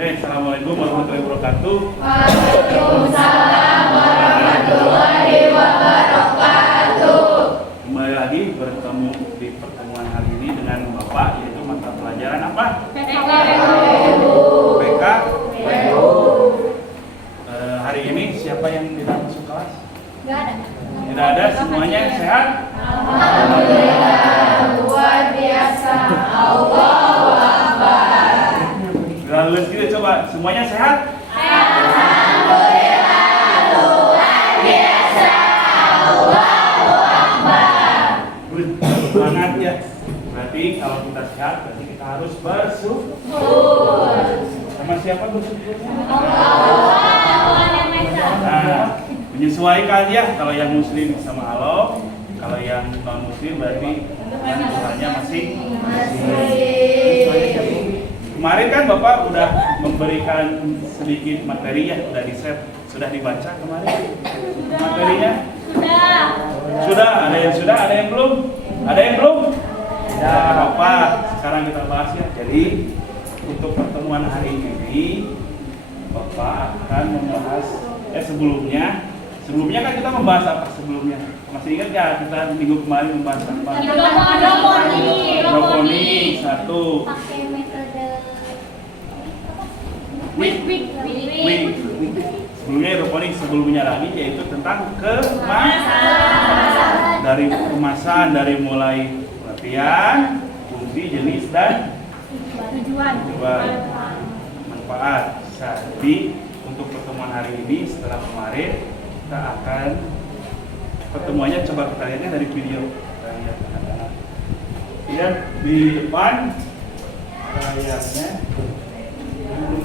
Assalamualaikum warahmatullahi wabarakatuh. Waalaikumsalam warahmatullahi wabarakatuh. Kembali lagi bertemu di pertemuan hari ini dengan Bapak, yaitu mata pelajaran apa? PK. Hari ini siapa yang tidak masuk kelas? Gak ada. Tidak ada, semuanya sehat? Alhamdulillah, luar biasa. Allahu Akbar. Lalu kita coba, semuanya sehat? Alhamdulillah, luar biasa. Allahu Akbar. Semangat ya. Berarti kalau kita sehat, berarti kita harus bersyukur. Sama siapa bersyukurnya? Nah, menyesuaikan ya. Kalau yang muslim sama Allah, kalau yang non muslim berarti yang Tuhannya masing-masing. Kemarin kan Bapak udah memberikan sedikit materi ya, udah di-set, sudah dibaca kemarin materinya? Sudah, ada yang sudah, ada yang belum? Ada yang belum? Ya, Bapak, sekarang kita bahas ya. Jadi, untuk pertemuan hari ini Bapak akan membahas sebelumnya kan kita membahas apa sebelumnya? Masih ingat ya kita minggu kemarin membahas apa? Hidroponik. Satu. Pakai metode Wik. Sebelumnya hidroponik, sebelumnya lagi yaitu tentang kemasan. Dari kemasan, dari mulai latihan, fungsi, jenis dan tujuan, manfaat. Jadi untuk pertemuan hari ini setelah kemarin kita akan pertemuannya coba kita lihatnya dari video. Kita lihat di depan layarnya.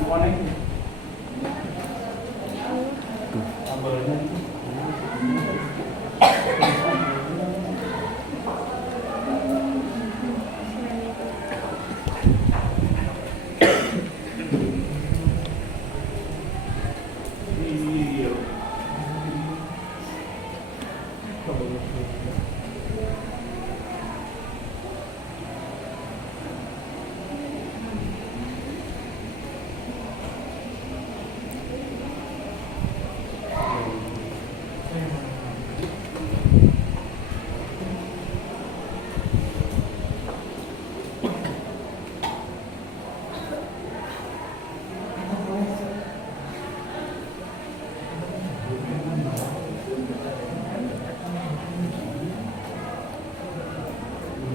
Konek. Kabelnya.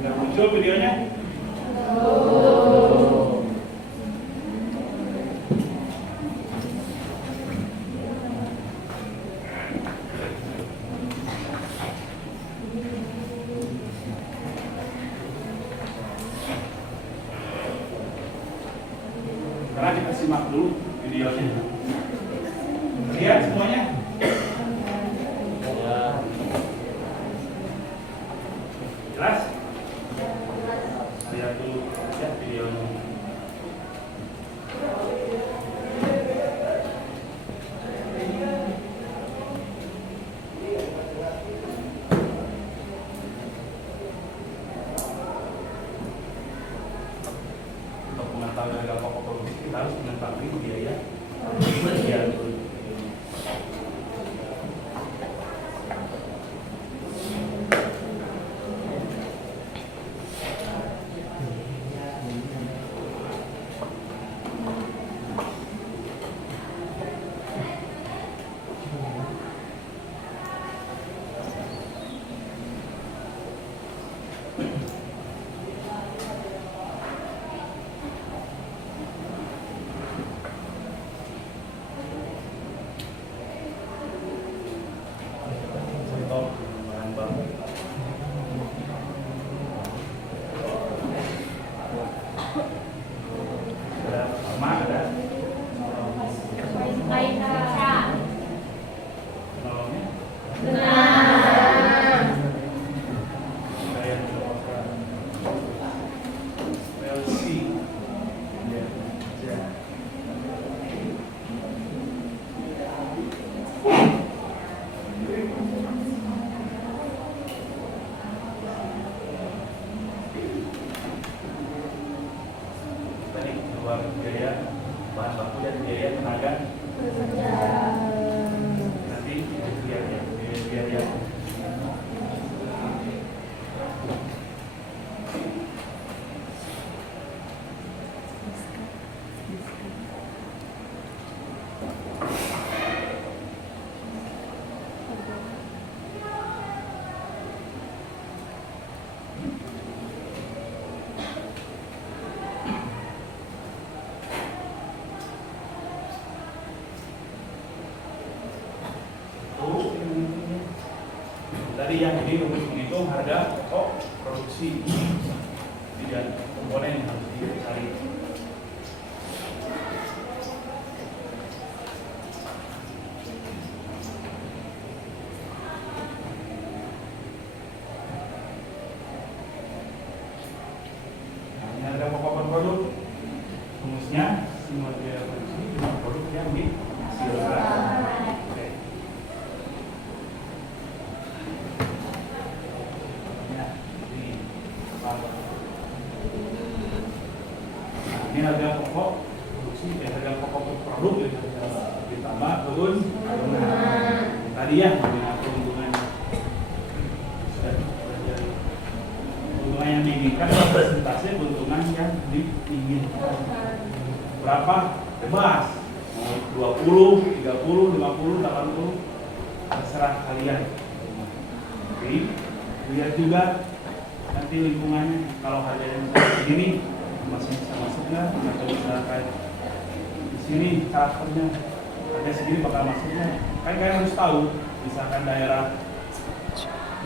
Muncul videonya? Sekarang kita simak dulu videonya. Lihat semuanya. Jelas? Lihat dulu ya videonya. Untuk mengetahui harga pokok produksi kita harus mengetahui biaya. baku dan biaya tenaga nanti biaya tadi yang ini untuk menghitung harga pokok produksi tiga komponen yang harus dicari. Nah, ini harga pokok per produk rumusnya semua biaya produksi dengan produk yang dihasilkan. Ini harga pokok produksi, harga pokok produk ditambah keuntungan. Tadi ya dengan keuntungan sudah belajar. Keuntungan yang diinginkan presentasi keuntungan yang diinginkan. Berapa? Bebas. Mau 20, 30, 50, 80, terserah kalian. Oke, lihat juga nanti lingkungannya. Kalau harganya segini masih bisa masuk nggak? Atau misalkan di sini karakternya ada segini bakal masuknya. Kan kalian harus tahu, misalkan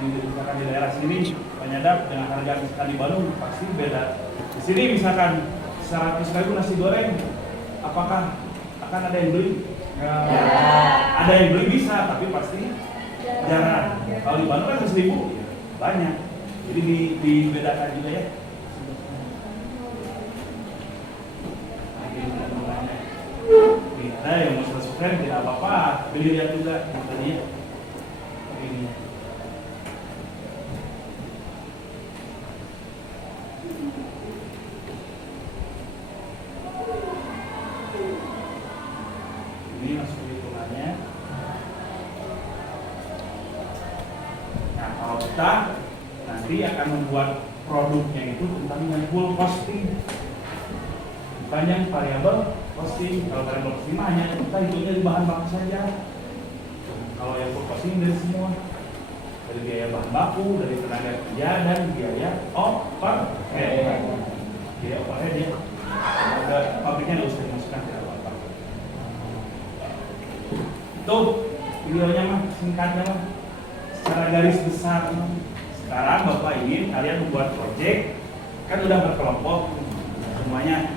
misalkan di daerah sini penyadap dengan harga misalkan di Bandung pasti beda. Di sini misalkan 100.000 nasi goreng, apakah akan ada yang beli? Ya. Ada yang beli bisa, tapi pasti jarang. Kalau di Bandung kan 100.000 banyak. Jadi dibedakan juga ya. Nah, yang mau 100% tidak apa-apa, beli lihat juga tadi ya. Ini. Ini masuk hitungannya. Nah, kalau kita nanti akan membuat produknya itu tentang yang full costing, bukan yang variabel costing. Kalau variabel costing hanya kita hitungnya di bahan baku saja. Kalau yang full costing dari semua, dari biaya bahan baku, dari tenaga kerja dan biaya overhead. Biaya overhead ya. Ada pabriknya nggak usah dimasukkan ke apa-apa. Itu videonya mah, singkatnya mah, secara garis besar mah. Sekarang Bapak ingin kalian membuat project, kan udah berkelompok semuanya.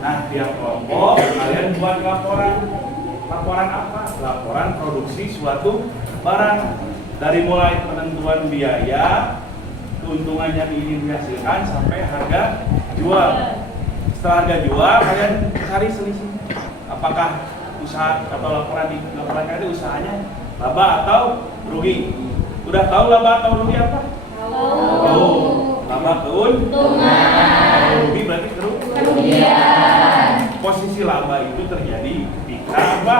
Nah, tiap kelompok kalian buat laporan. Laporan apa? Laporan produksi suatu barang. Dari mulai penentuan biaya, keuntungan yang ingin dihasilkan sampai harga jual. Setelah harga jual, kalian cari selisihnya. Apakah usaha atau laporan kalian usahanya laba atau rugi? Udah tahu laba atau rugi apa? Tahu. Laba keuntungan. Rugi berarti kerugian. Posisi laba itu terjadi ketika apa?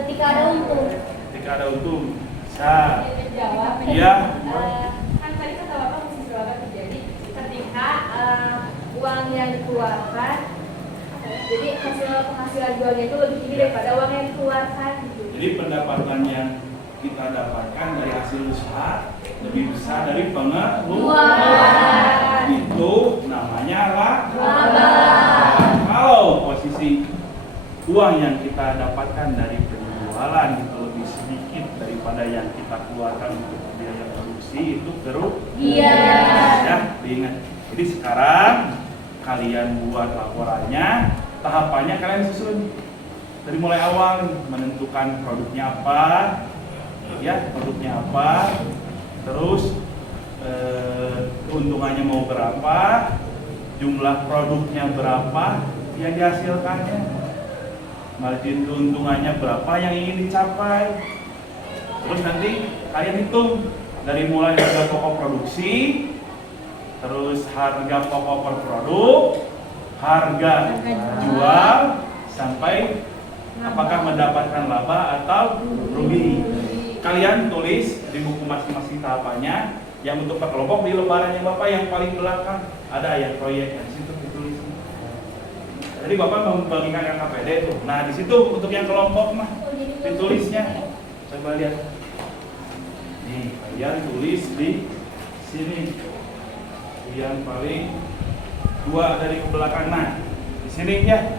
Ketika ada untung. Ketika ada untung. Bisa. Iya. Kan tadi kata Bapak posisi laba terjadi ketika uang yang dikeluarkan, jadi hasil penghasilan jualnya itu lebih tinggi daripada uang yang dikeluarkan. Gitu. Jadi pendapatan yang kita dapatkan dari hasil usaha lebih besar dari pengeluaran. Itu namanya laba. Kalau posisi uang yang kita dapatkan dari penjualan itu lebih sedikit daripada yang kita keluarkan untuk biaya produksi, itu kerugian. Ya, diingat. Jadi sekarang kalian buat laporannya, tahapannya kalian susun. Dari mulai awal menentukan produknya apa, ya produknya apa, terus keuntungannya mau berapa, jumlah produknya berapa yang dihasilkannya, margin keuntungannya berapa yang ingin dicapai. Terus nanti kalian hitung dari mulai harga pokok produksi, terus harga pokok per produk, harga jual, sampai apakah mendapatkan laba atau rugi. Kalian tulis di buku masing-masing tahapannya. Yang untuk per kelompok di lembarannya Bapak yang paling belakang ada yang proyek, di situ ditulis. Jadi Bapak membagikan KKPD tuh. Nah di situ untuk yang kelompok mah ditulisnya. Coba lihat. Nih kalian tulis di sini. Yang paling dua dari ke belakang. Nah di sini ya.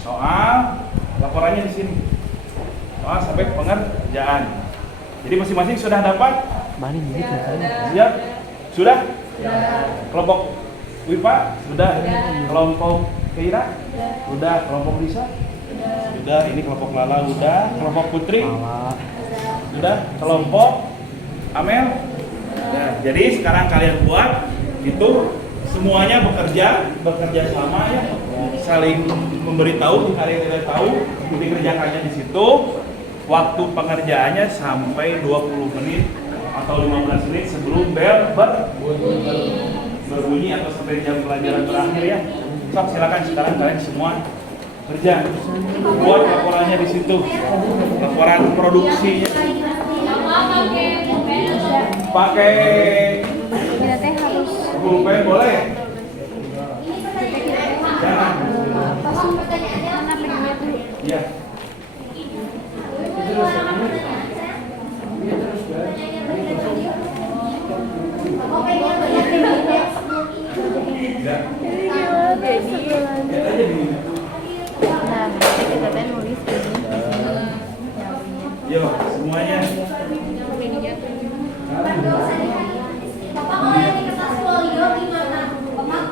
Soal laporannya di sini. Soal sampai pengerjaan. Jadi masing-masing sudah dapat? Siap? Sudah? Kelompok WIPA? Sudah? Kelompok Keira? Sudah? Kelompok Lisa? Sudah? Ini kelompok Lala udah? Kelompok Putri? Sudah? Kelompok Amel? Nah, jadi sekarang kalian buat itu semuanya bekerja sama ya, saling memberitahu jika ada yang tidak tahu, dikerjakannya di situ. Waktu pengerjaannya sampai 20 menit atau 15 menit sebelum bel berbunyi atau sampai jam pelajaran berakhir ya. Sok silakan sekarang kalian semua kerja. Buat laporannya di situ. Laporan produksinya. Pakai pulpen boleh? Jangan. Iya. Yo, semuanya. Bapak kalau yang di kertas folio gimana? Bapak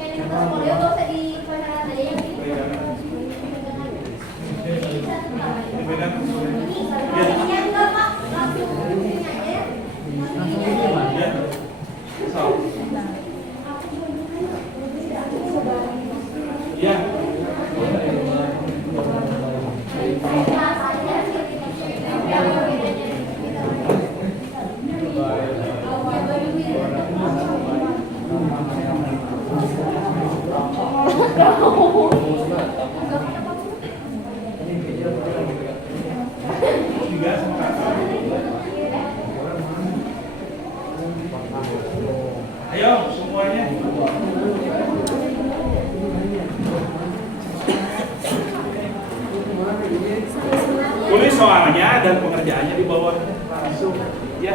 yang di kertas folio gak usah dipegang aja yang ini. Ini enggak Pak, langsung ini aja. Ya. So. Ya. Ayo semuanya. Tulis soalnya dan pengerjaannya di bawah langsung ya. Ya.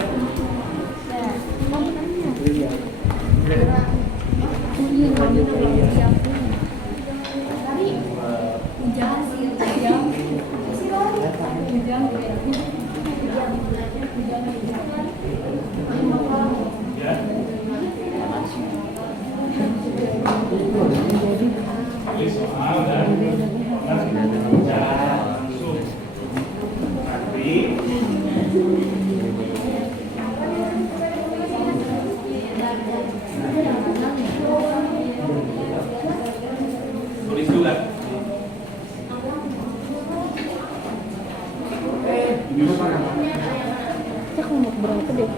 Tulis soal dan pengerjaan langsung. Nanti tulis juga. Cek nomor berapa deh?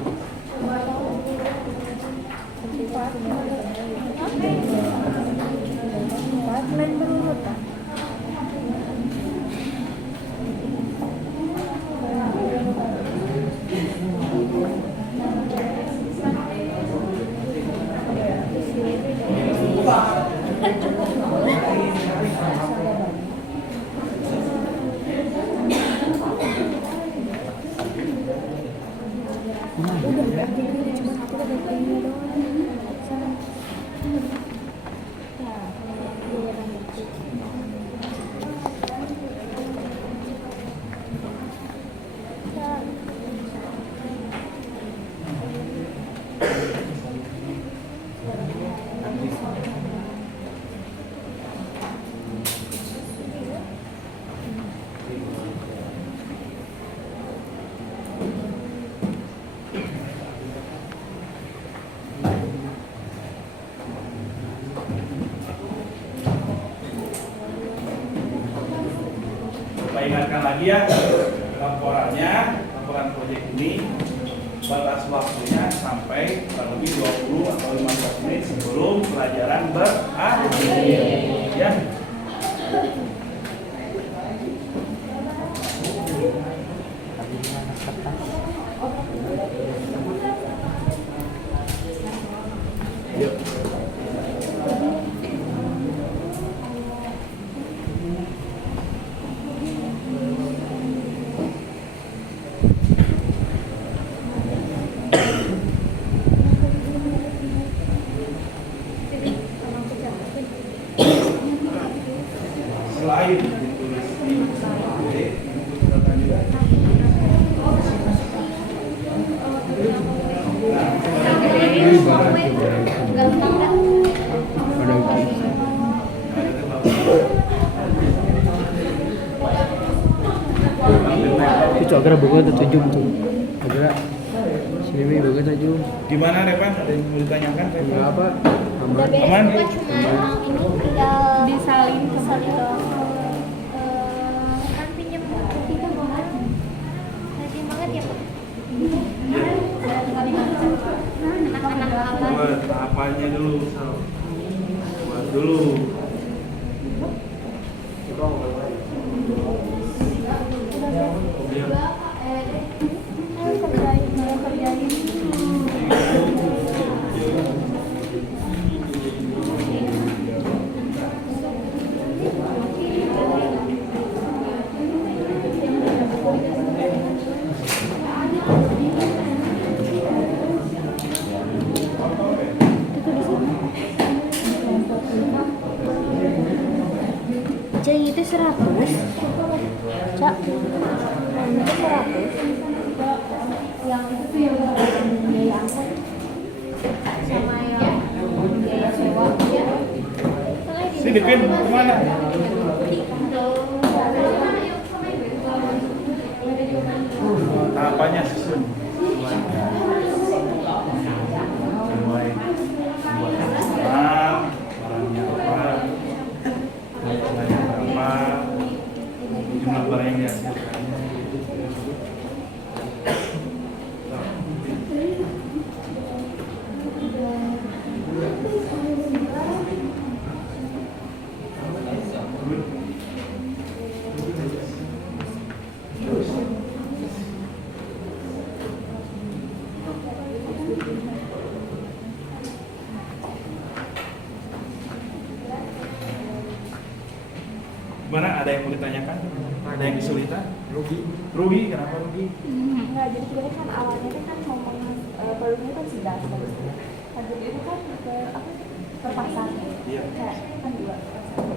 Empat lain berurut kan? Saya ingatkan lagi ya, laporan proyek ini batas waktunya sampai kurang lebih 20 atau 15 menit sebelum pelajaran berakhir ya. ditulis di B, untuk catatan juga. Itu agar buku terjun tuh. Agar sini buku terjun. Gimana Revan? Ada yang mau ditanyakan? Revan? Apa? Udah beres Aman? bukan cuma ini tinggal Disalin ke disalin ke kan pinjam kita banget rajin banget ya Pak. Anak-anak apa? Buat tahapannya dulu, Sal. Buat dulu. Jadi itu 100. Cak. Itu 100. Yang itu yang biaya angkot sama yang biaya sewa ya. Sini Pin, kemana? Tahapannya susun. Mulai buat barang, barangnya apa, harganya berapa, jumlah barang yang dihasilkan. Gimana? Ada yang mau ditanyakan? Ada yang kesulitan? Rugi? Kenapa rugi? Enggak, jadi sebenarnya kan awalnya itu kan ngomong produknya kan sudah harga itu kan per pasar. Iya. Kayak kan 2 pasar.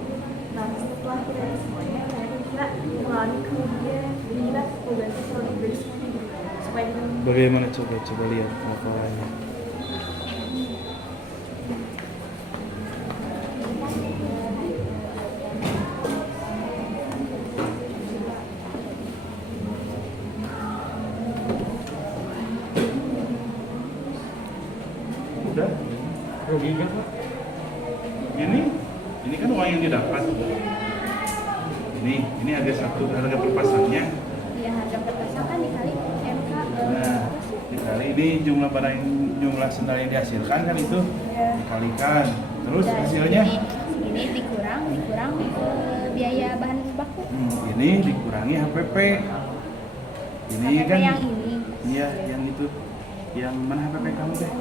Nah setelah kita lihat semuanya, ternyata kita mengalami kerugian. Jadi kita ganti selalu beli semuanya gitu. Supaya kita Bagaimana coba lihat laporannya? Udah, rugi kan Pak? Ini kan uang yang didapat. Ini harga perpasangnya. Iya, harga perpasang kan dikali MK. Nah, dikali ini jumlah sendal yang dihasilkan kan itu dikalikan. Terus hasilnya Ini dikurang biaya bahan baku. Ini dikurangi HPP. Ini HPP kan yang ini. Iya, yang itu. Yang mana HPP kamu deh?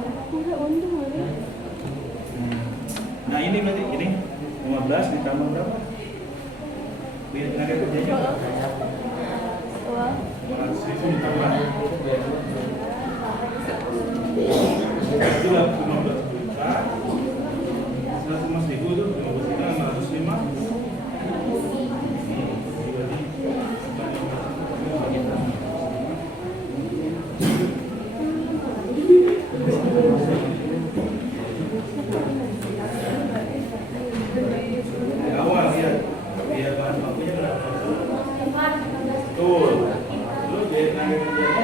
Nah, ini berarti ini 15 ditambah berapa? Biar tenaga kerjanya. 500.000 ditambah. Itu lah 15 juta. 100.000 itu 15 juta 505. Awal dia bahan bakunya berapa? Betul. Terus dia tenaga kerjanya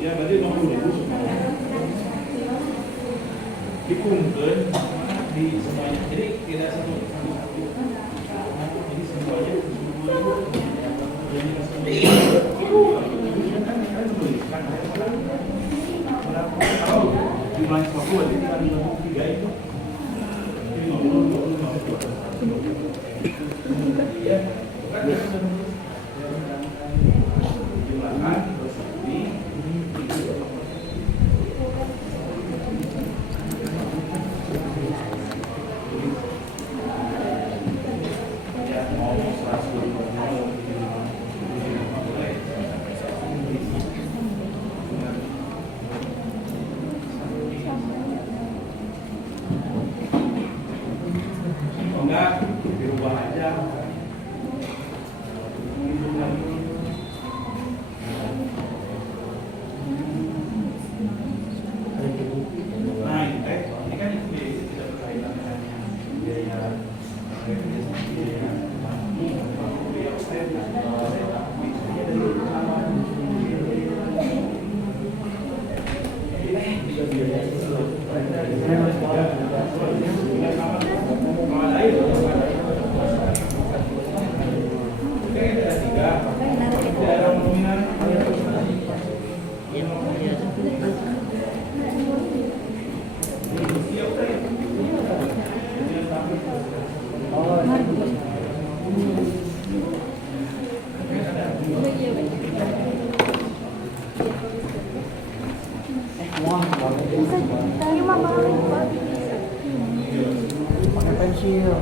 ya berarti 60.000 semuanya dikumpulkan di semuanya, jadi tidak satu. Jadi semuanya 70.000. Kan kalau jumlah sepatu berarti kan 3 itu. Jadi 50. Ya, bukan jumlahan terus ini enggak dirubah aja. Nah, ini teh, ini kan biaya tidak berkaitan dengan biaya Pakai pensil.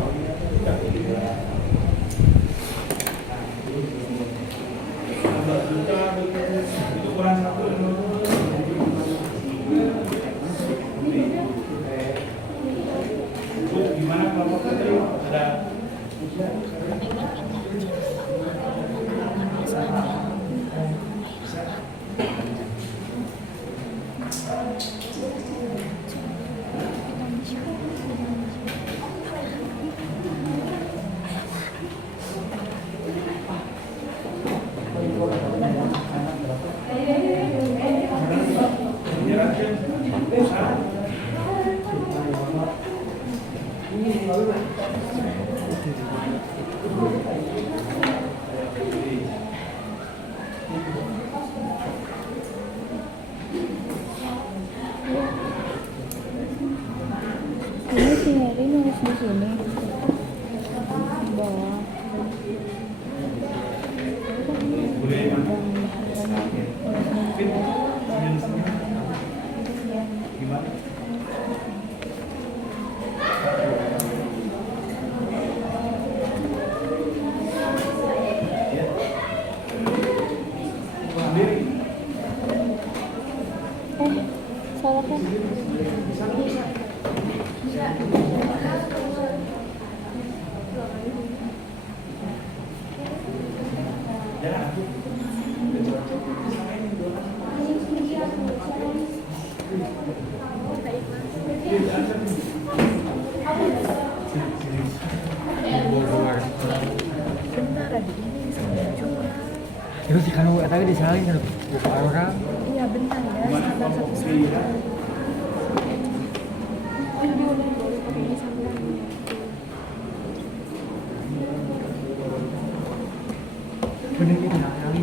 itu kurang satu. Bu, gimana kelompok tadi? Ada Ini si Heri nulis di sini. Di bawah. gimana? Sendiri. Salah kan? Jangan aku. Bentar aja ini sampai juga. Terus si kanu tadi disalin kan buka orang. Iya bentar ya. Gimana Sabar kelompok satu kiri? sabar. Pakai ini sabar. Bener itu nak kali.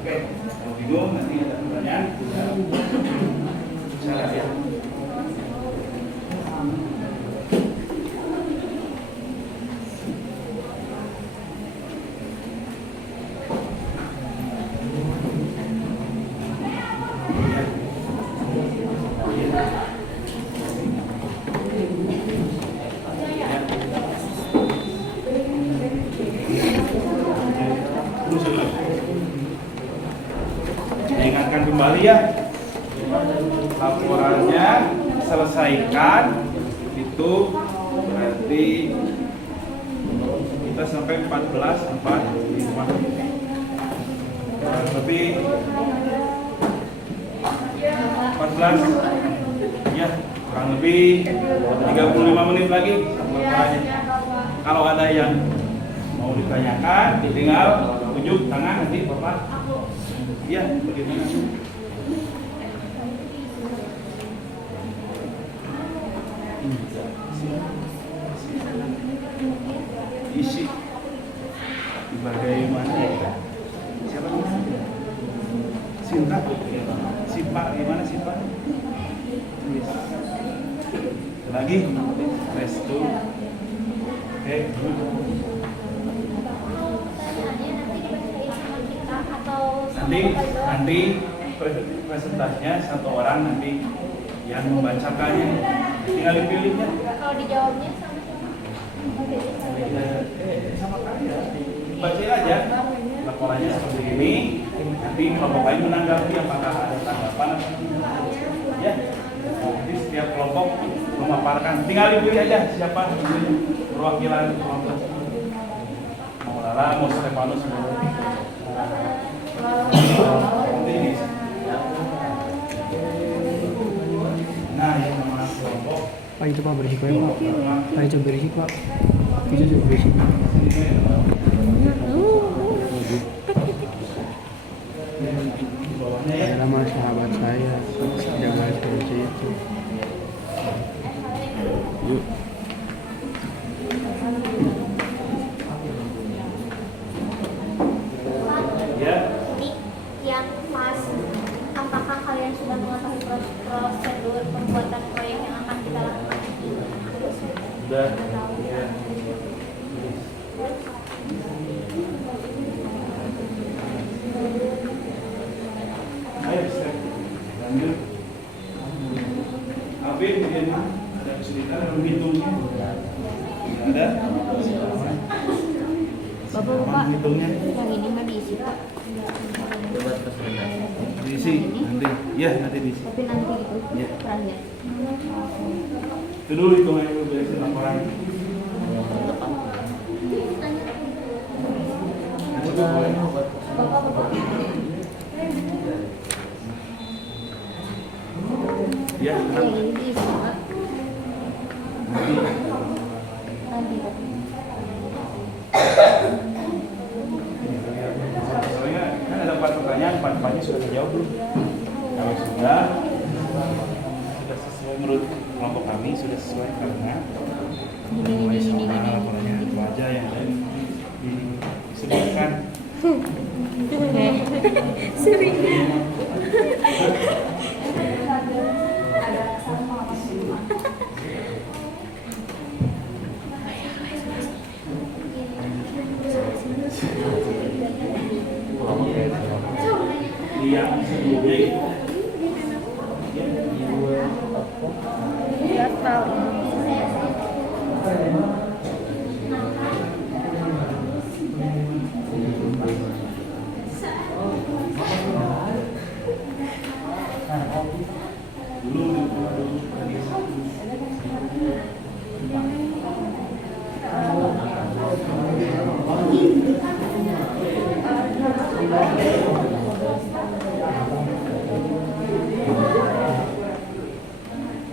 Oke, kalau bingung nanti ada pertanyaan bisa lihat ya. Diingatkan kembali ya, laporannya selesaikan itu berarti kita sampai 14.45. kurang lebih 14 ya, kurang lebih 35 menit lagi satu laporannya. Kalau ada yang mau ditanyakan, tinggal tunjuk tangan nanti Bapak. Iya, bagaimana? Isi bagaimana ya? Siapa namanya? Sinta, Sipa, gimana Sipa? Lagi, restu. Oke, nanti presentasinya satu orang nanti yang membacakannya, tinggal dipilihnya. Kalau dijawabnya sama Sama kali ya, bacain aja laporannya seperti ini. Nanti kelompok lain menanggapi apakah ada tanggapan atau tidak. Ya, nanti setiap kelompok memaparkan. Tinggal dipilih aja siapa perwakilan kelompok. Mau Lala, mau Stefanus, mau ini. Nah, yang nama kelompok. Pak itu Pak berisik Pak. Pak itu berisik Pak. Itu juga berisik. Adalah sahabat saya, jaga seperti itu. Yuk. Ya. ini yang pas, apakah kalian sudah mengetahui prosedur pembuatan proyek yang akan kita lakukan ini? Sudah. Ya. Ayo, Step. Lanjut. Afin, ini ada kesulitan menghitungnya. Ada? Bapak, Menghitungnya. yang ini mah diisi Pak. Diisi nanti. Ya, nanti diisi. Tapi nanti itu Iya. terakhir. Itu dulu hitungannya dulu biar laporan. Cukup boleh. Ya, Yang tenang. ini diisi Pak. Nanti. Nanti. Soalnya kan ada 4 pertanyaan, 4-4-nya sudah terjawab belum? Kalau sudah sesuai menurut kelompok kami, sudah sesuai karena Gini. laporannya itu aja yang lain disebutkan. Sering. Yang sebelumnya itu Nggak tahu.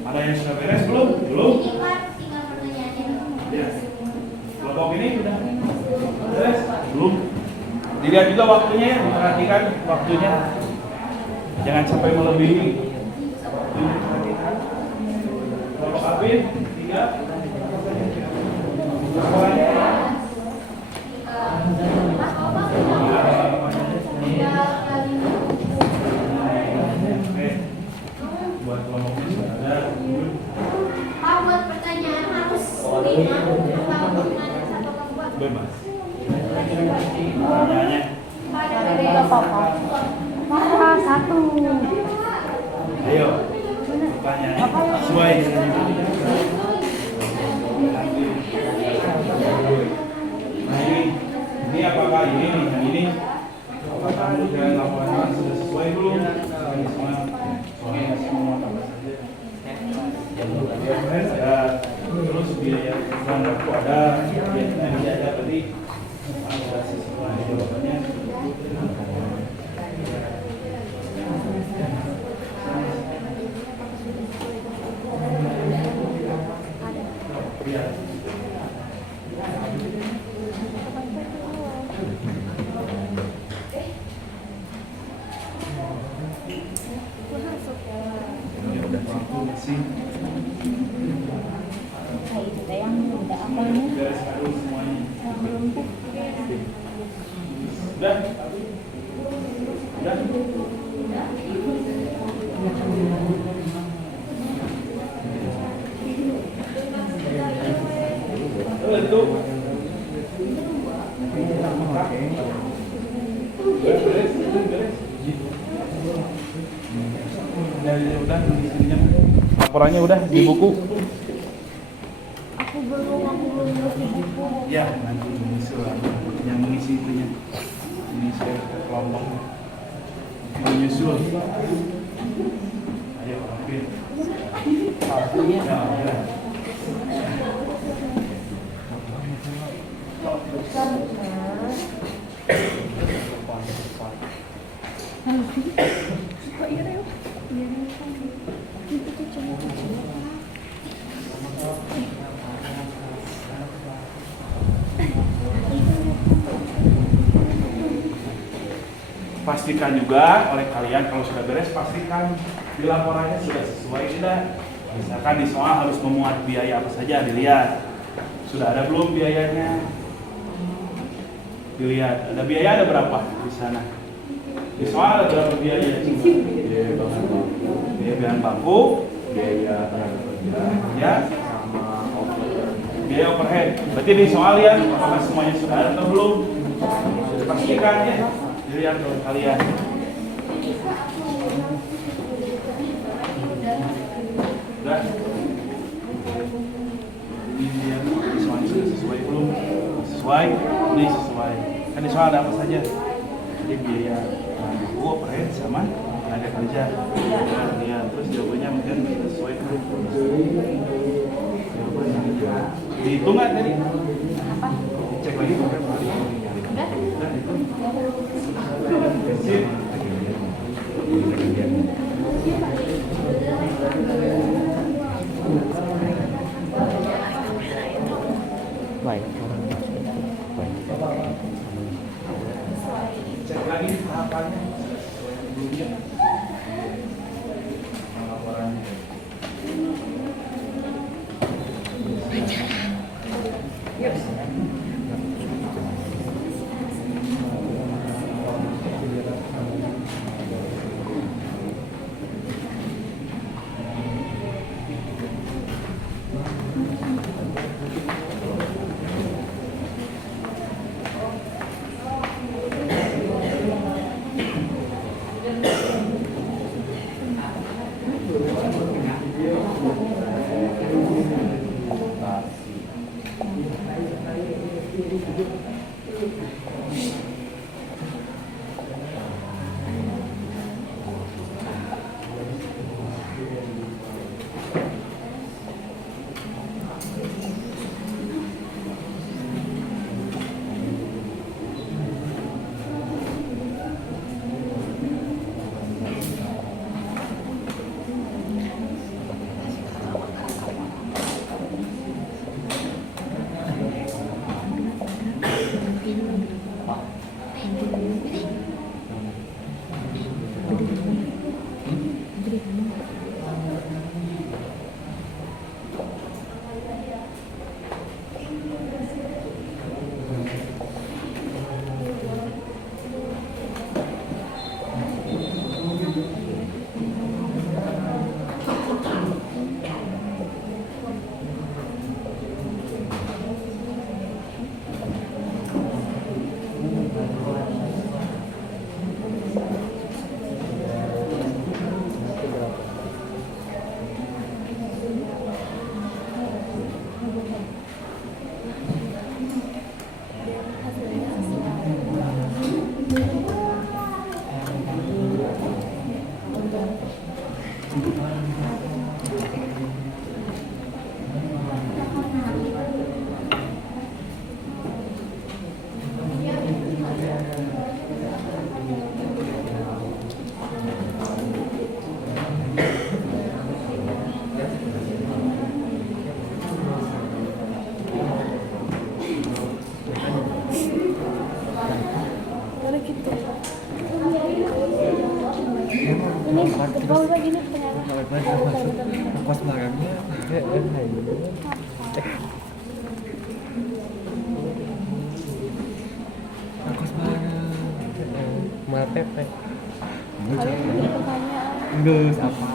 ada yang sudah beres belum? Belum? Ini Pak, tinggal pertanyaannya. Ya. Kelompok ini sudah beres? Belum. Dilihat juga waktunya ya, perhatikan waktunya. Jangan sampai melebihi. Kelompok Afin, 3. Laporannya. Oke. Buat kelompok ini sudah ada. Pak, buat pertanyaan harus 5 atau pertanyaan satu kelompok? Bebas. Pertanyaannya. Nggak apa-apa. Masa satu. Ayo. Pertanyaannya sesuai dengan ini. Nah ini apakah ini nih? Yang ini apakah dengan laporan sudah sesuai belum? Ini semua soalnya semua tambah saja. Ada terus biaya bahan baku ada, biaya energi ada, berarti sudah sesuai jawabannya. Sih. Nah, itu teh yang udah apanya? Beres kado semuanya. Yang lumpuh. Udah? Udah? Itu. Beres. Udah, isinya. Laporannya udah di buku. Aku belum ngerti buku. Ya, nanti menyusul yang mengisi itunya. Ini saya kelompok menyusul. Ayo, ambil. Ya, ya. Kok iya deh? Iya deh. Itu tuh cuma kecil. Pastikan juga oleh kalian kalau sudah beres, pastikan di laporannya sudah sesuai tidak. Misalkan di soal harus memuat biaya apa saja, dilihat sudah ada belum biayanya, dilihat ada biaya ada berapa di sana. Di soal ada berapa biaya? Biaya bahan baku, biaya tenaga kerja, ya, sama biaya overhead. Berarti di soal ya, apakah semuanya sudah ada atau belum? Pastikan ya. Dilihat oleh kalian. Udah. Ini dia semuanya sudah sesuai belum? Sesuai? Ini sesuai. Kan di soal ada apa saja? Jadi biaya buku, overhead sama tenaga kerja. Ya, terus jawabannya mungkin sesuai belum? Jawabannya dihitung nggak tadi? Apa? Cek lagi. Udah? Udah hitung. Sip. Baik. Cek lagi tahapannya sesuai sebelumnya. Laporannya. Ini kalau udah gini ternyata. Kos barangnya kos barang mal pepe Kalau ini pertanyaan. geus apa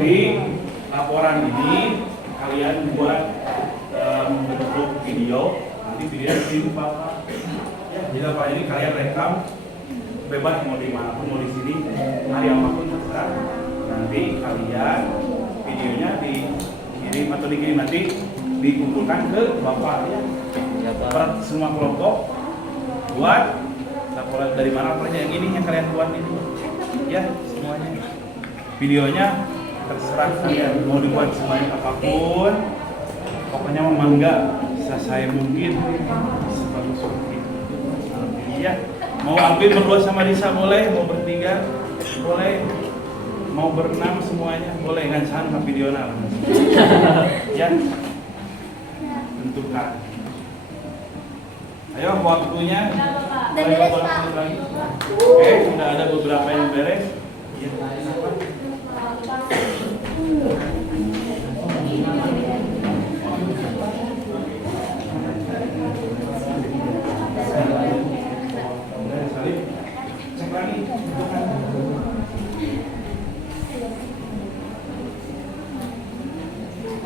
Di laporan ini kalian buat bentuk video, nanti video kirim Bapak. Ya, jadi Bapak ini kalian rekam bebas mau di mana pun, mau di sini, hari apapun terserah. Nanti kalian videonya dikirim atau dikirim nanti dikumpulkan ke Bapak ya. Per semua kelompok buat laporan dari mana laporannya yang ini yang kalian buat ini. Ya, semuanya. Videonya terserah kalian mau dibuat sebanyak apapun, pokoknya memangga saya mungkin sebagus mungkin. Ya, mau ambil berdua sama Risa boleh, mau bertiga boleh, mau berenam semuanya boleh, ngan sana video nal. Ya, tentukan. Ayo waktunya. Udah beres, Pak. Oke, sudah ada beberapa yang beres. Ya, apa? Cek lagi.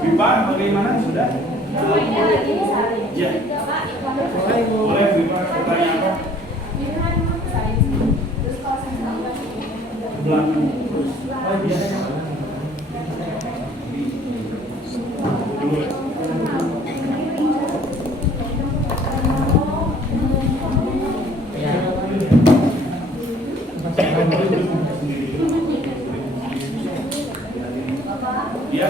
Bipa, bagaimana? Sudah? Semuanya lagi disalin. Ya. Boleh Bipa, bertanya apa? Ini kan sains. Terus kalau saya Belakang. Oh, iya. Dulu. Iya.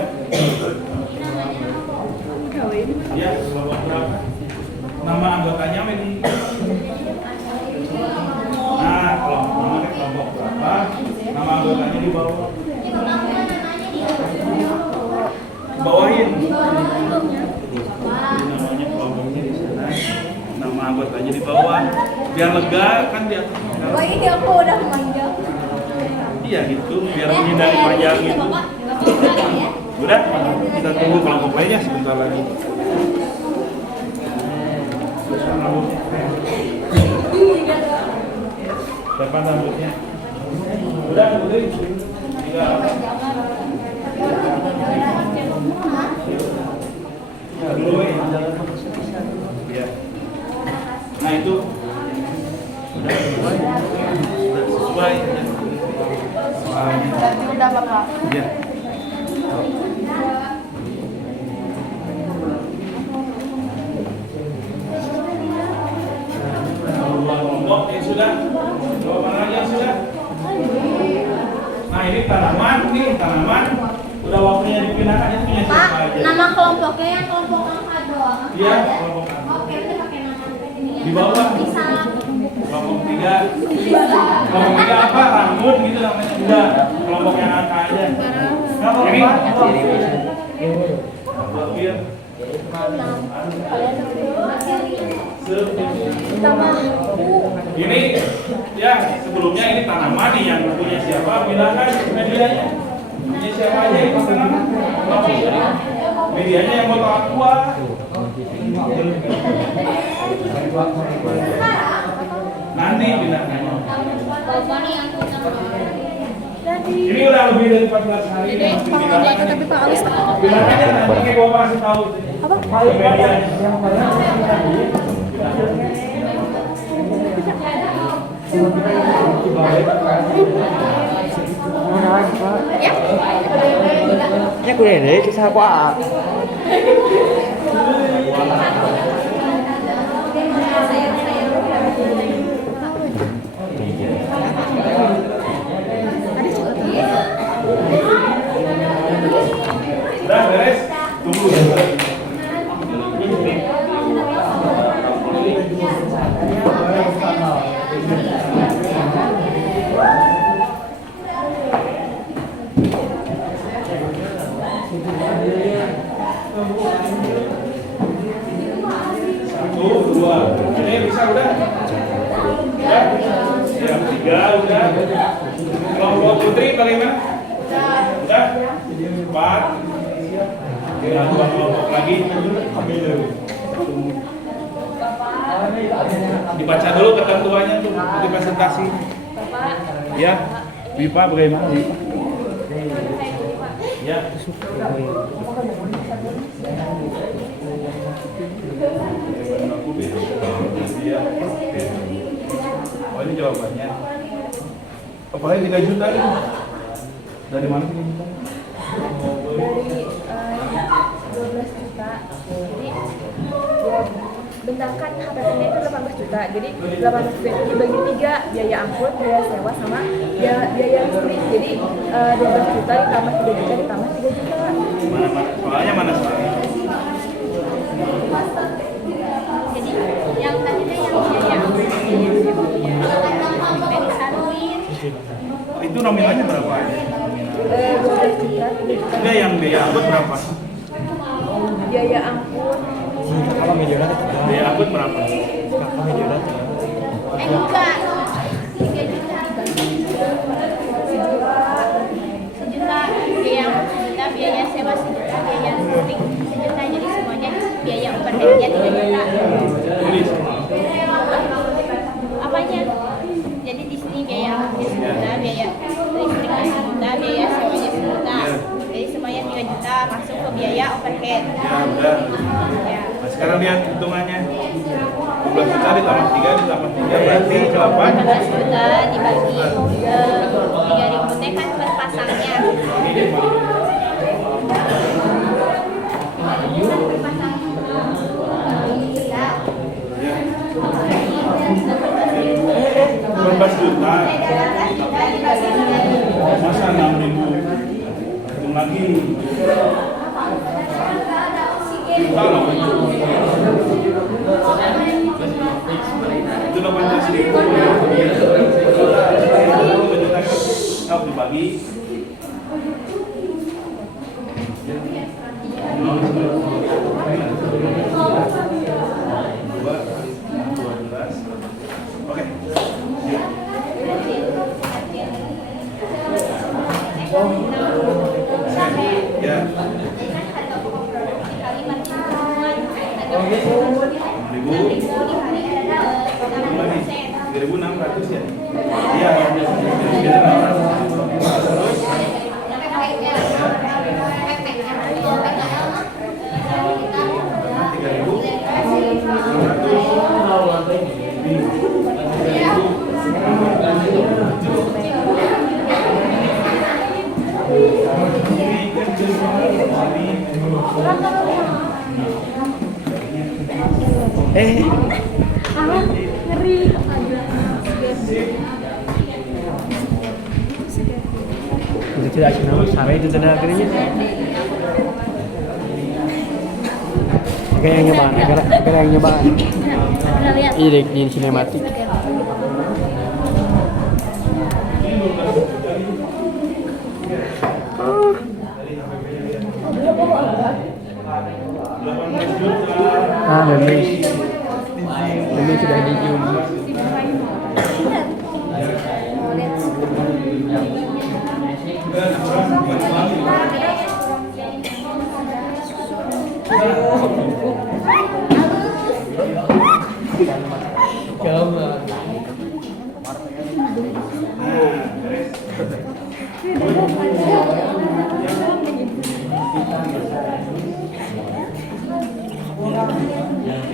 Iya, kelompok berapa? Nama anggotanya apa ini? Nah, kalau namanya kelompok berapa? Nama anggotanya di bawah. Ini Bapak aku kan namanya di Bawahin. Bapak. Namanya kelompoknya di sana. Nama anggotanya di bawah. Biar lega kan di atas. Wah, ini aku udah memanjang. Iya gitu, biar menghindari panjang gitu. Bapak, Bapak ya. Udah, kita tunggu kelompok lainnya sebentar lagi. Siapa rambutnya? Udah, udah. Tinggal. Dulu ya. Iya. Nah itu. Udah sesuai. Udah Bapak. Iya. Kelompok yang sudah, jawaban lagi yang sudah. Nah ini tanaman udah waktunya dipindahkan, itu punya Pak, siapa aja? nama kelompoknya yang kelompok angka doang. Iya, Ada? kelompok angka. Oke, udah pakai nama ini ya. Di bawah. Bisa. Kelompok 3. Kelompok 3 apa? Rambut gitu namanya. Enggak, kelompok yang angka aja. Ini Wakil. Ini ya sebelumnya ini tanaman nih yang punya siapa? Bilangkan medianya. Punya siapa aja yang tanaman? Medianya yang foto aqua. Nanti pindahkan. Ini udah lebih dari 14 hari. Tapi Pak Alis Pindahkannya nanti gua kasih tahu. apa? Medianya. Nhắc cái này chứ sao quá à. Udah beres? Tunggu. Satu, dua. Ini bisa udah? Udah? Ya, tiga udah. Kelompok putri bagaimana? Udah? Empat. Kira dua kelompok lagi. Dibaca dulu ketentuannya tuh di presentasi. Bapak. Ya, Wipa bagaimana Wipa? Ya. Iya. Oh ini jawabannya. Apalagi 3 juta ini? Dari mana 3 juta? Dari 12 juta. Jadi ya, bentangkan HPP-nya itu 18 juta. Jadi 18 juta itu dibagi 3, biaya angkut, biaya sewa sama biaya listrik. Jadi 12 juta ditambah 3 juta ditambah 3 juta. Soalnya mana soalnya? Jadi yang tadinya yang biaya angkut, Itu nominalnya berapa? 12 juta. Enggak, yang biaya angkut berapa? Biaya angkut Biaya angkut berapa? enggak 3 juta sejuta biaya angkut sejuta, biaya sewa sejuta, biaya listrik sejuta, jadi semuanya biaya overheadnya 3 juta. Tulis. Apanya? Jadi di sini biaya angkutnya sejuta, biaya listriknya sejuta, biaya sewanya sejuta. Jadi semuanya 3 juta masuk ke biaya overhead. Ya udah. Ya. Nah, sekarang lihat hitungannya. 12 juta ditambah 3 berarti 8. 18 juta dibagi 3.000 teh kan per pasangnya. Berapa juta? Masa 6 minggu? Hitung lagi. Juta loh. Itu 18.000. Kau dibagi. Oke. Ya. 3.600 ya? Iya. Itu tidak senang sare itu tidak akhirnya. Kayak yang nyobaan, kayak yang nyobaan. Iya di sinematik. Memes sudah di Zoom.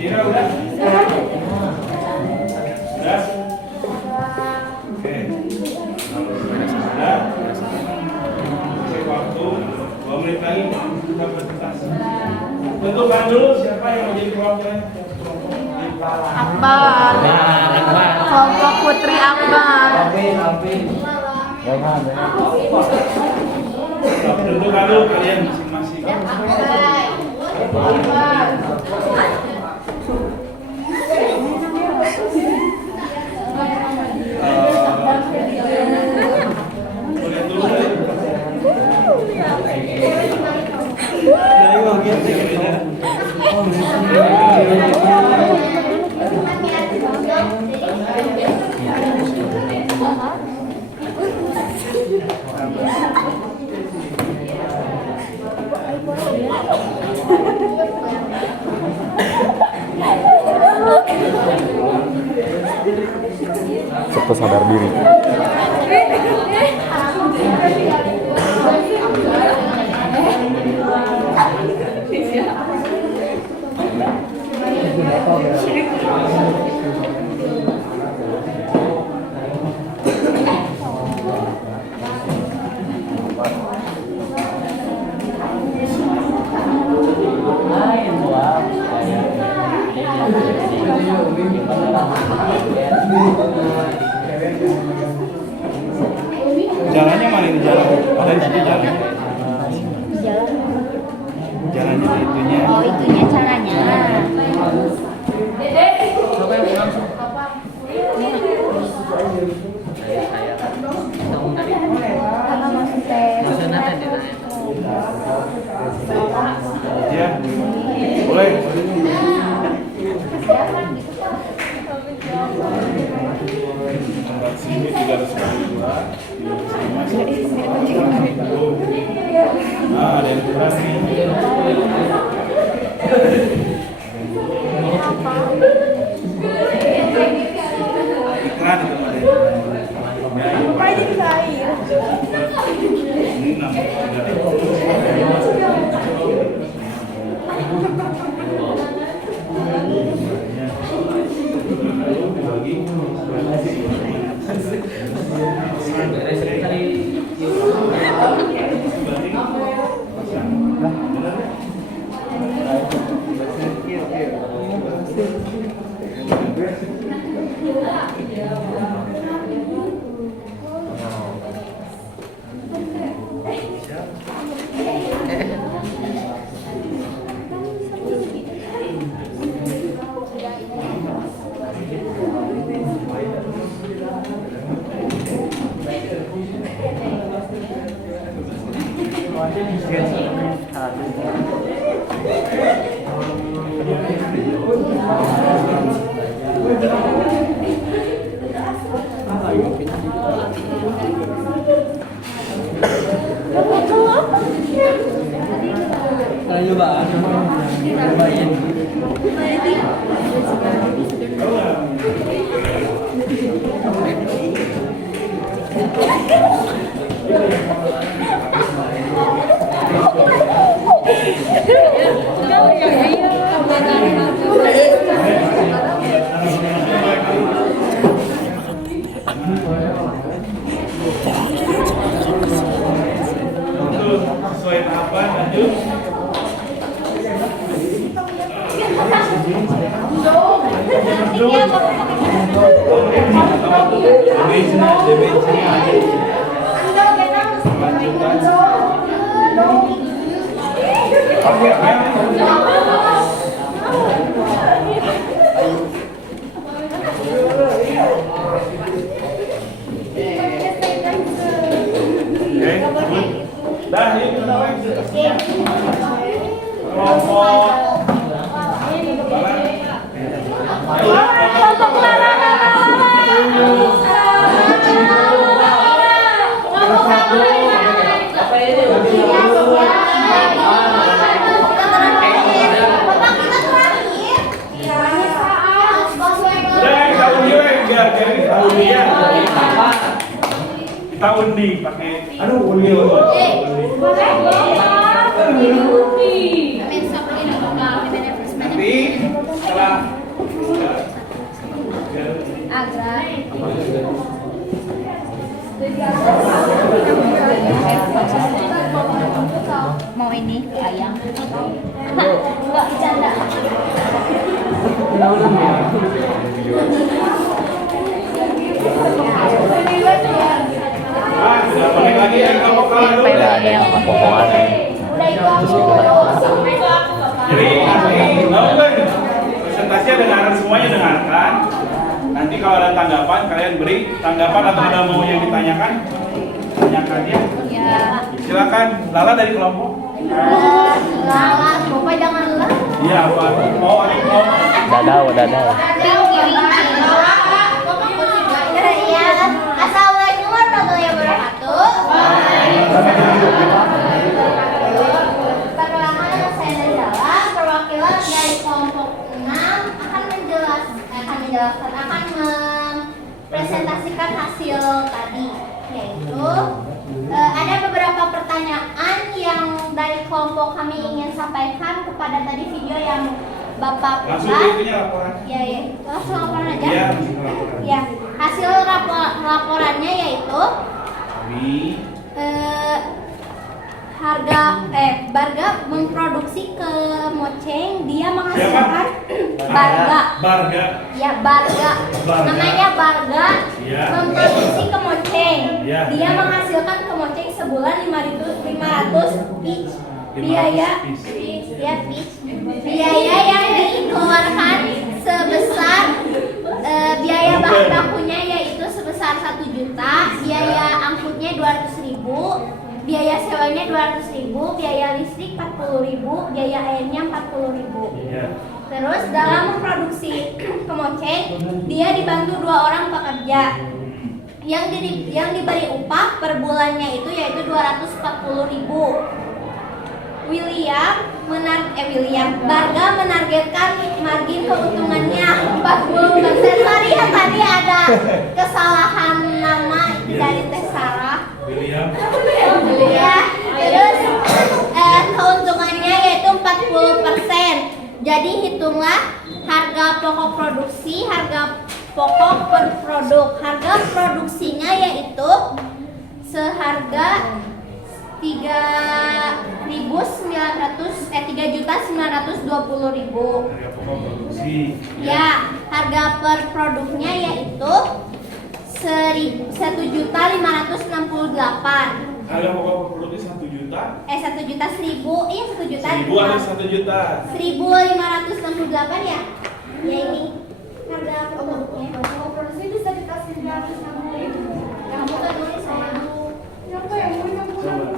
Kira udah? Sudah? Oke. Sudah? Oke, waktu 2 menit lagi kita presentasi. Tentukan dulu siapa yang menjadi perwakilan Akbar. Kelompok Putri Akbar. Tentukan dulu kalian masing-masing. Lihat dulu. Serta sadar diri. Jalannya mana ini jalan? Ada di situ jalannya. Jalan. Jalannya di itunya. Oh, itunya caranya. Sama masuk tes. Ya, boleh. Tempat sini 302. Nah, ada yang kurang nih. Iklan itu ada. Lupa jadi cair. Ini 6. Sesuai tahapan lanjut. Dah, yuk kita kelompok. Kita undi pakai undi. Nanti setelah Mau ini ayam. Enggak bercanda. sudah balik lagi ya kelompok kalah dulu. Jadi presentasi dengarkan semuanya, dengarkan. Nanti kalau ada tanggapan kalian beri tanggapan atau ada mau yang ditanyakan, tanyakan ya. Silakan. Lala dari kelompok. Lala, Bapak jangan lelah. Iya, apa? Mau atau Dadau. Assalamualaikum warahmatullahi wabarakatuh. Pertama saya Najala, perwakilan dari kelompok 6 akan mempresentasikan hasil tadi, yaitu ada beberapa pertanyaan yang dari kelompok kami ingin sampaikan kepada tadi video yang Bapak Langsung buat. itunya laporan. Ya, langsung laporan aja. Iya, langsung laporan. Ya, hasil laporannya yaitu Barga memproduksi kemoceng, dia menghasilkan Barga. Ya, Barga. Barga. Namanya Barga. Iya. Memproduksi kemoceng. Iya. Dia menghasilkan kemoceng sebulan 500 each. Biaya yang dikeluarkan sebesar biaya bahan bakunya yaitu sebesar 1 juta, biaya angkutnya 200.000, biaya sewanya 200.000, biaya listrik 40.000, biaya airnya 40.000. Iya. Terus dalam memproduksi kemoceng, dia dibantu 2 orang pekerja. Yang diberi upah per bulannya itu yaitu 240.000. Barga menargetkan margin keuntungannya 40%. Sorry ya, tadi ada kesalahan nama dari Teh Sarah. William. Ya, terus keuntungannya yaitu 40%. Jadi hitunglah harga pokok produksi, harga pokok per produk. Harga produksinya yaitu seharga 3.920.000. Harga pokok produksi. Ya, harga per produknya yaitu 1.568.000. Harga pokok produksi 1 juta. 1 juta 1.000, iya 1 juta. 1.000 atau 1 juta? 1.568 ya. Ya ini harga produknya. Pokok produksi bisa dikasih 360.000. Yang bukan nulis saya. Coba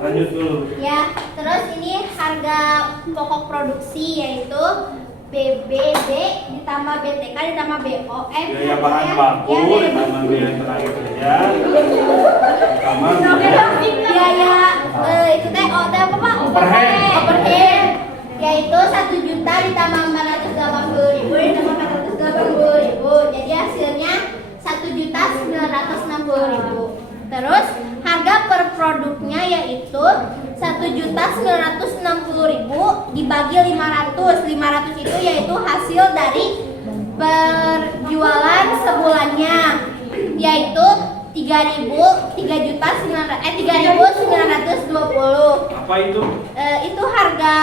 lanjut dulu. Ya, terus ini harga pokok produksi yaitu BBB ditambah BTK ditambah BOM. Biaya bahan baku ditambah biaya tenaga kerja. Ditambah biaya itu teh apa Pak? Overhead. Yaitu 1 juta ditambah 480.000 ditambah 480.000. Jadi hasilnya 1.960.000. Terus harga per produknya yaitu 1.960.000 dibagi 500. 500 itu yaitu hasil dari berjualan sebulannya, yaitu 3.920. apa itu? Itu harga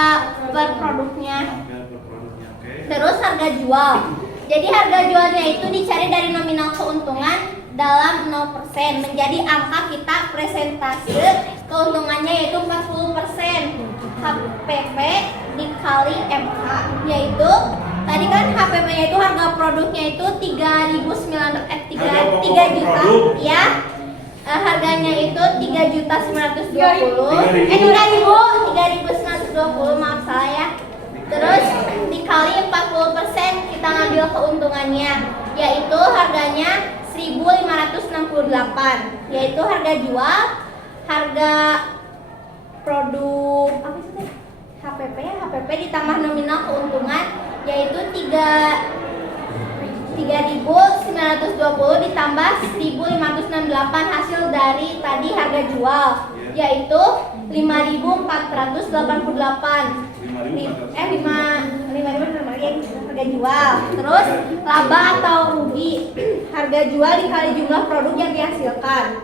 per produknya. Harga per produknya, oke. Terus harga jual. Jadi harga jualnya itu dicari dari nominal keuntungan dalam 0% menjadi angka kita presentase keuntungannya yaitu 40%. HPP dikali MH yaitu tadi kan HPP-nya itu harga produknya itu 3 juta ya. Harganya itu 3.920. 3.920, maaf salah ya. Terus dikali 40% kita ngambil keuntungannya yaitu harganya 1.568, yaitu harga jual, harga produk apa itu teh? HPP ditambah nominal keuntungan yaitu 3.920 ditambah 1.568 hasil dari tadi harga jual yaitu 5.488. 5.000 harga jual. Terus laba atau rugi, harga jual dikali jumlah produk yang dihasilkan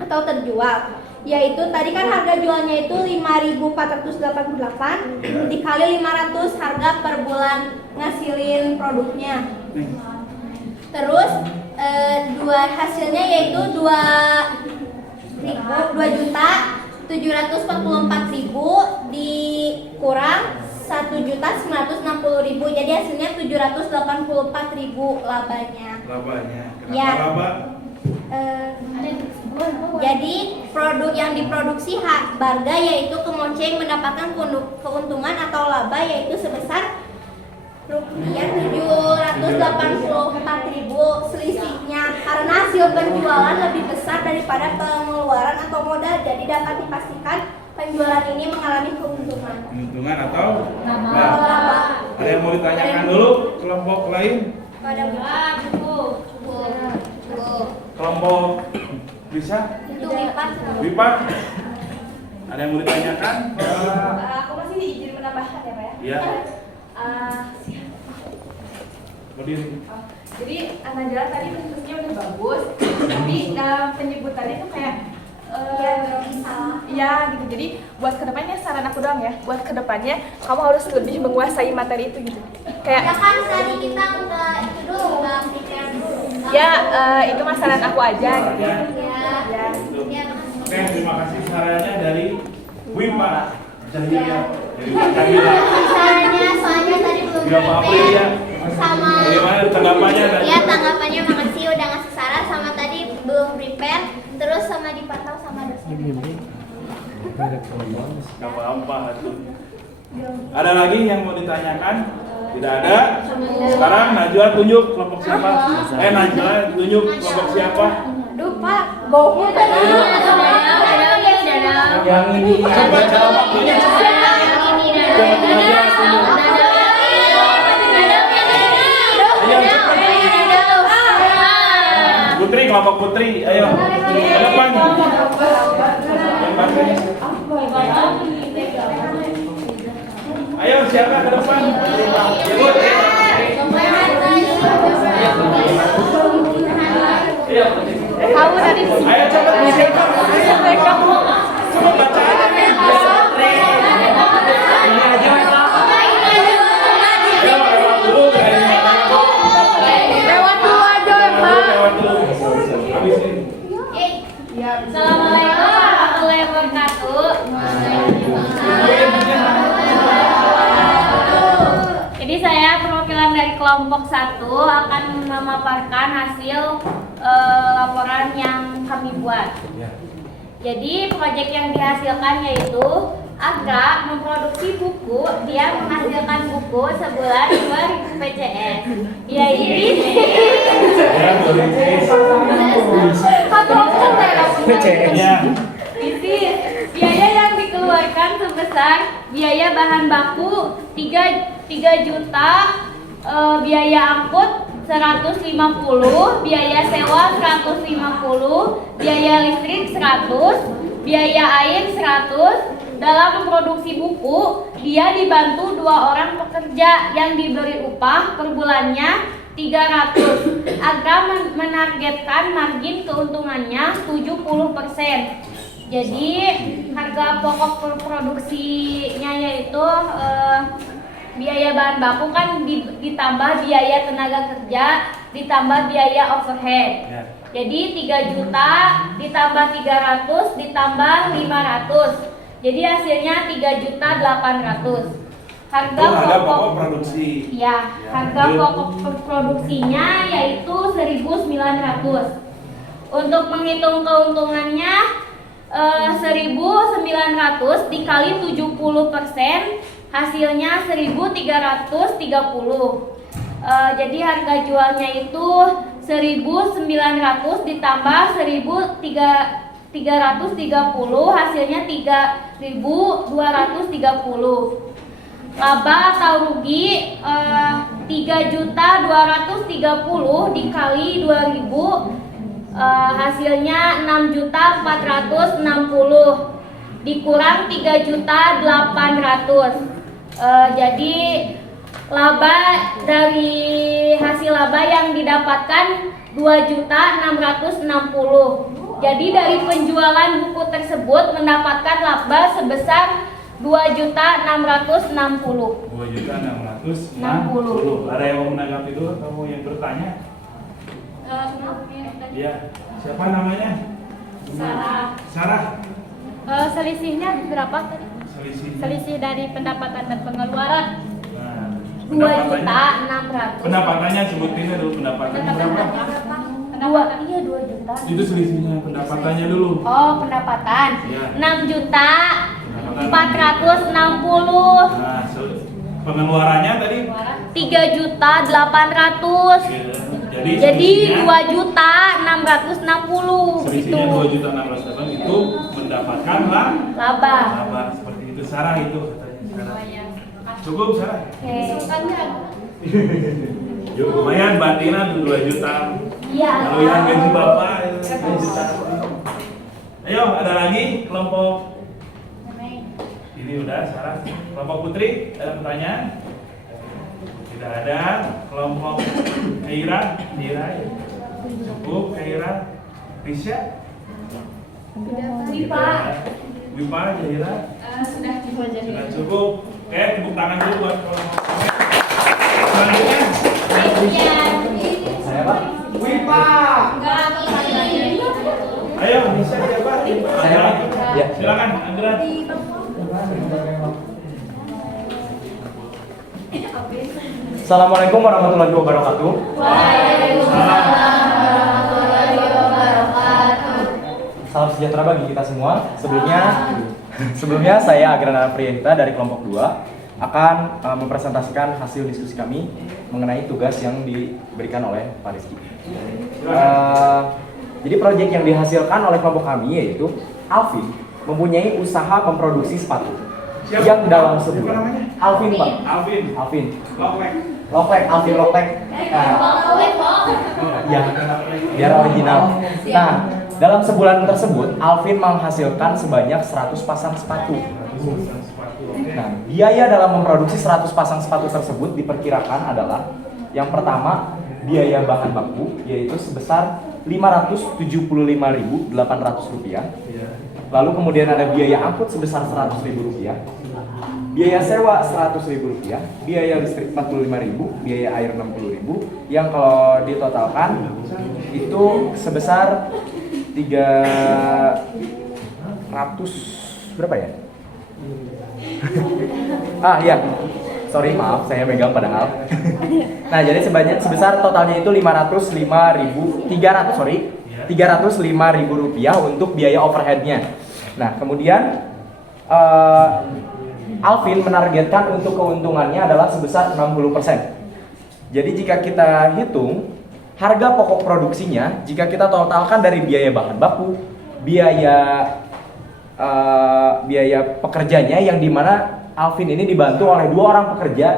atau terjual, yaitu tadi kan harga jualnya itu 5.488 dikali 500 harga per bulan ngasilin produknya. Terus hasilnya yaitu 2.744.000 dikurang 1.960.000, jadi hasilnya 784.000 labanya. Kenapa Ya. laba? Jadi produk yang diproduksi Barga yaitu kemoceng mendapatkan keuntungan atau laba yaitu sebesar rupiah 784.000 selisihnya karena hasil penjualan lebih besar daripada pengeluaran atau modal, jadi dapat dipastikan penjualan ini mengalami keuntungan. Keuntungan atau Laba. ada yang mau ditanyakan dulu kelompok lain? Pada buku. Kelompok bisa? Itu lipat. Wipa? Ada yang mau ditanyakan? Aku masih diizin menambahkan ya Pak ya? Iya. Berdiri. Jadi Najla tadi bentuknya udah bagus, tapi penyebutannya tuh kayak ya gitu. Jadi buat kedepannya saran aku doang ya, buat kedepannya kamu harus lebih menguasai materi itu gitu. Ya Kayak kan tadi kita nggak itu dulu, nggak prepare dulu. ya itu mah saran aku aja gitu. Ya. Ya. Oke, terima kasih sarannya dari Wipa Jahila. Dari Wipa Jahila. Soalnya tadi belum Bila Pak April ya. sama. Bagaimana tanggapannya tadi? Ya tanggapannya makasih udah ngasih saran, sama tadi belum prepare, terus sama dipantau sama dosen. Gak apa-apa tuh. Ada lagi yang mau ditanyakan? Tidak ada. Sekarang Najwa tunjuk kelompok siapa? Najwa tunjuk kelompok siapa? Duh Pak, baunya tadi. Yang ini. Coba waktunya. Putri, kelompok Putri, ayo ke depan. Ayo siapa ke depan? Kamu tadi Ayo coba siapa? Coba baca aja nih. Ayo lewat dulu dari mana? lewat dulu aja Lewat dulu. Habis ini. Assalamualaikum warahmatullahi wabarakatuh. Jadi saya perwakilan dari kelompok 1 akan memaparkan hasil laporan yang kami buat. Jadi proyek yang dihasilkan yaitu Agra memproduksi buku, dia menghasilkan buku sebulan 2.000 PCS. Ya ini. Ya. Biaya yang dikeluarkan sebesar biaya bahan baku 3 juta, biaya angkut 150, biaya sewa 150, biaya listrik 100, biaya air 100. Dalam memproduksi buku, dia dibantu 2 orang pekerja yang diberi upah per bulannya 300 agar menargetkan margin keuntungannya 70%. Jadi harga pokok produksinya yaitu biaya bahan baku kan ditambah biaya tenaga kerja, ditambah biaya overhead. Jadi 3 juta ditambah 300 ditambah 500. Jadi hasilnya 3.800.000. Harga pokok produksi. Ya, harga pokok produksinya yaitu 1.900. Untuk menghitung keuntungannya 1.900 dikali 70%, hasilnya 1.330. Jadi harga jualnya itu 1.900 ditambah 1.330, hasilnya 3.230. Laba atau rugi 3.230 dikali 2.000, hasilnya 6.460 dikurang 3.800. Jadi laba dari hasil laba yang didapatkan 2.660. Jadi dari penjualan buku tersebut mendapatkan laba sebesar 2.660. 2.660. Ada yang mau menanggapi dulu? Kamu yang bertanya? Ya. Siapa namanya? Sarah. Selisihnya berapa tadi? Selisih dari pendapatan dan pengeluaran. Nah, 2.600. pendapatannya sebutin dulu pendapatannya berapa? 2 juta. Itu selisihnya pendapatannya dulu. Oh, pendapatan. Ya. 6.460. Nah, Pengeluarannya tadi 3.800.000. Jadi selisihnya- 2.660.000 selisihnya gitu. 2.600.000 itu mendapatkan Laba. laba seperti itu. Sarah itu katanya. Cukup Sarah? Oke. Yuk, lumayan batinnya tuh 2 juta. Iya. Kalau yang gaji bapak 2 juta. Ayo, ada lagi kelompok ini udah Sarah. Kelompok Putri, ada pertanyaan? Tidak ada. Kelompok Keira, ya? Cukup Keira. Risha? Wipa. Wipa, Jahira? Sudah Sudah cukup. Oke, tepuk tangan dulu buat kelompok selanjutnya. Saya Pak. Ayo, bisa siapa? Saya, Pak. Ya. Silakan, Andra. Assalamualaikum warahmatullahi wabarakatuh. Salam sejahtera bagi kita semua. Sebelumnya saya Agrana Priyanita dari kelompok 2 akan mempresentasikan hasil diskusi kami mengenai tugas yang diberikan oleh Pak Rizky. Jadi proyek yang dihasilkan oleh kelompok kami yaitu Alvin mempunyai usaha memproduksi sepatu yang dalam sebulan. Alvin Pak. Alvin. Loklek. Alvin Loklek. Ya, biar original. Nah, dalam sebulan tersebut Alvin menghasilkan sebanyak 100 pasang sepatu. Nah, biaya dalam memproduksi 100 pasang sepatu tersebut diperkirakan adalah yang pertama biaya bahan baku yaitu sebesar Rp575.800. Lalu kemudian ada biaya angkut sebesar Rp100.000, biaya sewa Rp100.000, biaya listrik Rp45.000, biaya air Rp60.000, yang kalau ditotalkan itu sebesar 300 berapa ya? Iya. Sorry, maaf, saya megang padahal. Nah, jadi sebesar totalnya itu Rp305.000 untuk biaya overheadnya. Nah, kemudian Alvin menargetkan untuk keuntungannya adalah sebesar 60%. Jadi jika kita hitung harga pokok produksinya, jika kita totalkan dari biaya bahan baku, biaya pekerjanya yang dimana Alvin ini dibantu oleh 2 orang pekerja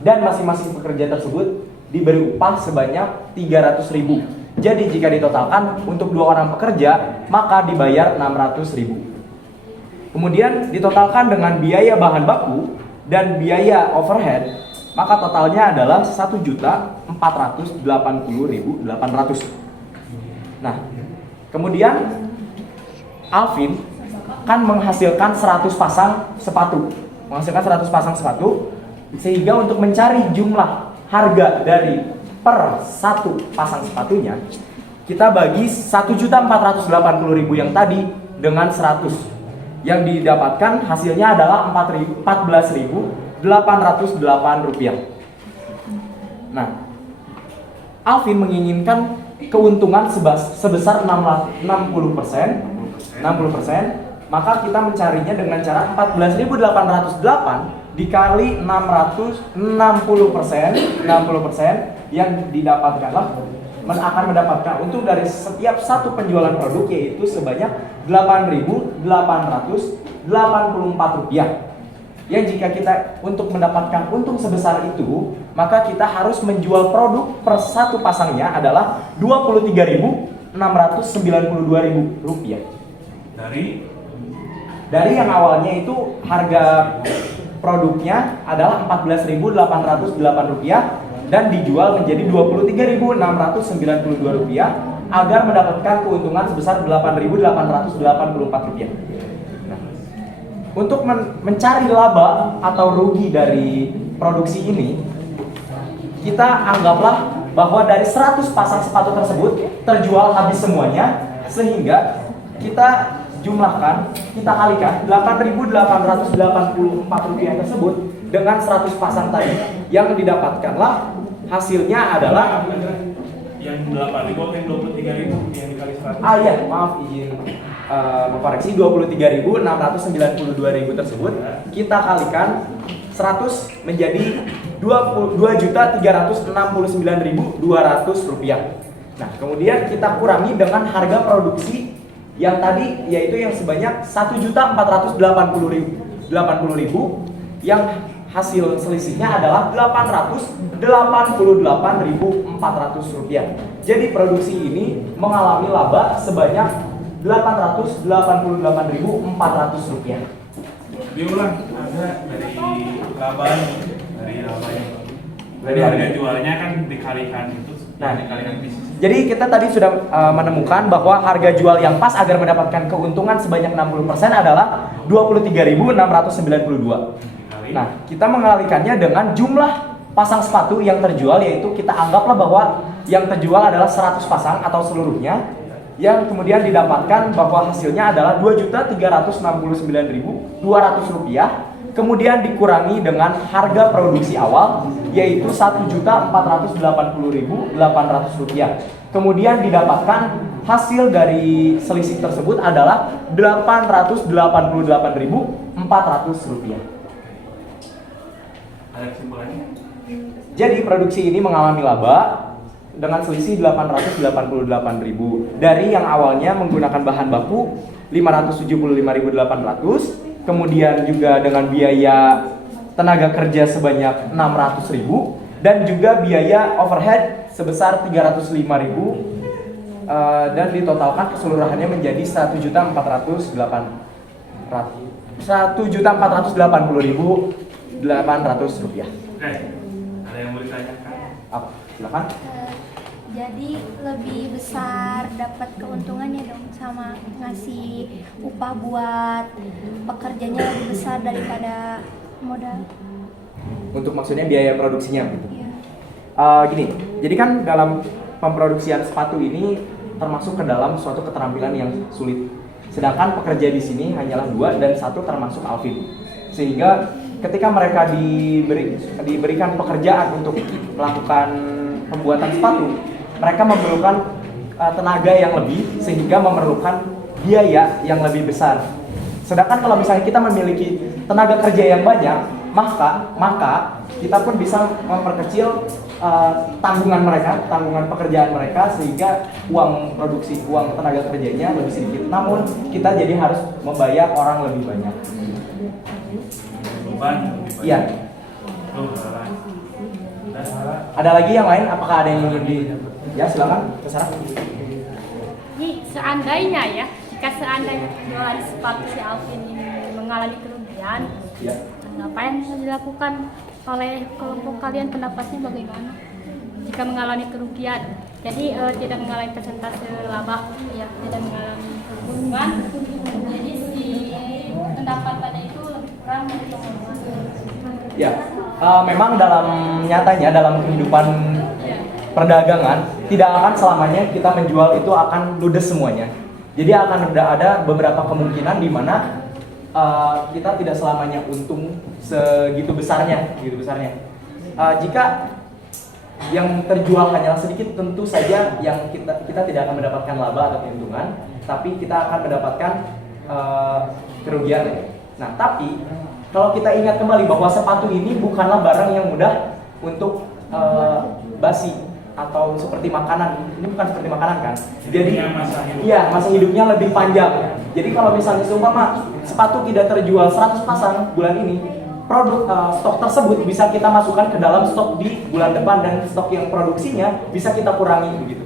dan masing-masing pekerja tersebut diberi upah sebanyak 300.000. Jadi jika ditotalkan untuk 2 orang pekerja maka dibayar 600.000. Kemudian ditotalkan dengan biaya bahan baku dan biaya overhead maka totalnya adalah 1.480.800. Nah, kemudian Alvin kan menghasilkan 100 pasang sepatu. Sehingga untuk mencari jumlah harga dari per 1 pasang sepatunya kita bagi 1.480.000 yang tadi dengan 100. Yang didapatkan hasilnya adalah Rp14.808. Nah, Alvin menginginkan keuntungan sebesar 60%, maka kita mencarinya dengan cara 14.808 dikali 60% yang didapatkanlah akan mendapatkan untung dari setiap satu penjualan produk yaitu sebanyak Rp8.884. Yang jika kita untuk mendapatkan untung sebesar itu, maka kita harus menjual produk per satu pasangnya adalah Rp23.692.000. Dari yang awalnya itu harga produknya adalah Rp14.808 dan dijual menjadi Rp23.692 agar mendapatkan keuntungan sebesar Rp8.884. Nah, untuk mencari laba atau rugi dari produksi ini, kita anggaplah bahwa dari 100 pasang sepatu tersebut terjual habis semuanya, sehingga kita jumlahkan, kita kalikan Rp8.884 tersebut dengan 100 pasang tadi, yang didapatkanlah hasilnya adalah yang 8.000 yang 23.000 yang dikali 100. Iya, maaf izin mengkoreksi, 23.692.000 tersebut kita kalikan 100 menjadi Rp22.369.200. Nah, kemudian kita kurangi dengan harga produksi yang tadi, yaitu yang sebanyak Rp1.480.000, yang hasil selisihnya adalah Rp888.400. Jadi produksi ini mengalami laba sebanyak Rp888.400. Diulang, ada dari labanya. Dari harga jualnya kan dikalikan itu. Nah, dikalikan bisnis. Jadi kita tadi sudah menemukan bahwa harga jual yang pas agar mendapatkan keuntungan sebanyak 60% adalah Rp23.692. Nah, kita mengalikannya dengan jumlah pasang sepatu yang terjual, yaitu kita anggaplah bahwa yang terjual adalah 100 pasang atau seluruhnya, yang kemudian didapatkan bahwa hasilnya adalah Rp2.369.200, kemudian dikurangi dengan harga produksi awal yaitu Rp1.480.800. Kemudian didapatkan hasil dari selisih tersebut adalah Rp888.400. Ada kesimpulannya? Jadi produksi ini mengalami laba dengan selisih Rp888.000 dari yang awalnya menggunakan bahan baku Rp575.800, kemudian juga dengan biaya tenaga kerja sebanyak Rp600.000 dan juga biaya overhead sebesar Rp305.000, dan ditotalkan keseluruhannya menjadi Rp1.480.800. Oke, ada yang mau ditanyakan? Apa? Silakan. Jadi lebih besar dapat keuntungannya dong sama ngasih upah buat pekerjanya lebih besar daripada modal. Untuk maksudnya biaya produksinya gitu. Iya. Gini, jadi kan dalam pemproduksian sepatu ini termasuk ke dalam suatu keterampilan yang sulit. Sedangkan pekerja di sini hanyalah 2 dan 1 termasuk Alvin. Sehingga ketika mereka diberikan pekerjaan untuk melakukan pembuatan sepatu, mereka memerlukan tenaga yang lebih sehingga memerlukan biaya yang lebih besar. Sedangkan kalau misalnya kita memiliki tenaga kerja yang banyak, maka kita pun bisa memperkecil tanggungan pekerjaan mereka sehingga uang produksi, uang tenaga kerjanya lebih sedikit. Namun kita jadi harus membayar orang lebih banyak. Beban? Iya. Ada lagi yang lain? Apakah ada yang ingin di? Ya silakan, terserah. Ini seandainya ya, jika seandainya penjualan sepatu si Alvin ini mengalami kerugian, Ya. apa yang bisa dilakukan oleh kelompok kalian, pendapatnya bagaimana? Jika mengalami kerugian, jadi tidak mengalami persentase laba, ya tidak mengalami keuntungan, jadi si pendapatannya itu lebih kurang dari keuntungan. Ya, memang dalam nyatanya dalam kehidupan perdagangan tidak akan selamanya kita menjual itu akan ludes semuanya. Jadi akan ada beberapa kemungkinan di mana kita tidak selamanya untung segitu besarnya. Jika yang terjual hanyalah sedikit, tentu saja yang kita tidak akan mendapatkan laba atau keuntungan, tapi kita akan mendapatkan kerugian. Nah, tapi kalau kita ingat kembali bahwa sepatu ini bukanlah barang yang mudah untuk basi atau seperti makanan. Ini bukan seperti makanan kan? Jadi masa hidupnya lebih panjang. Jadi kalau misalnya seumpama sepatu tidak terjual 100 pasang bulan ini, produk stok tersebut bisa kita masukkan ke dalam stok di bulan depan dan stok yang produksinya bisa kita kurangi begitu.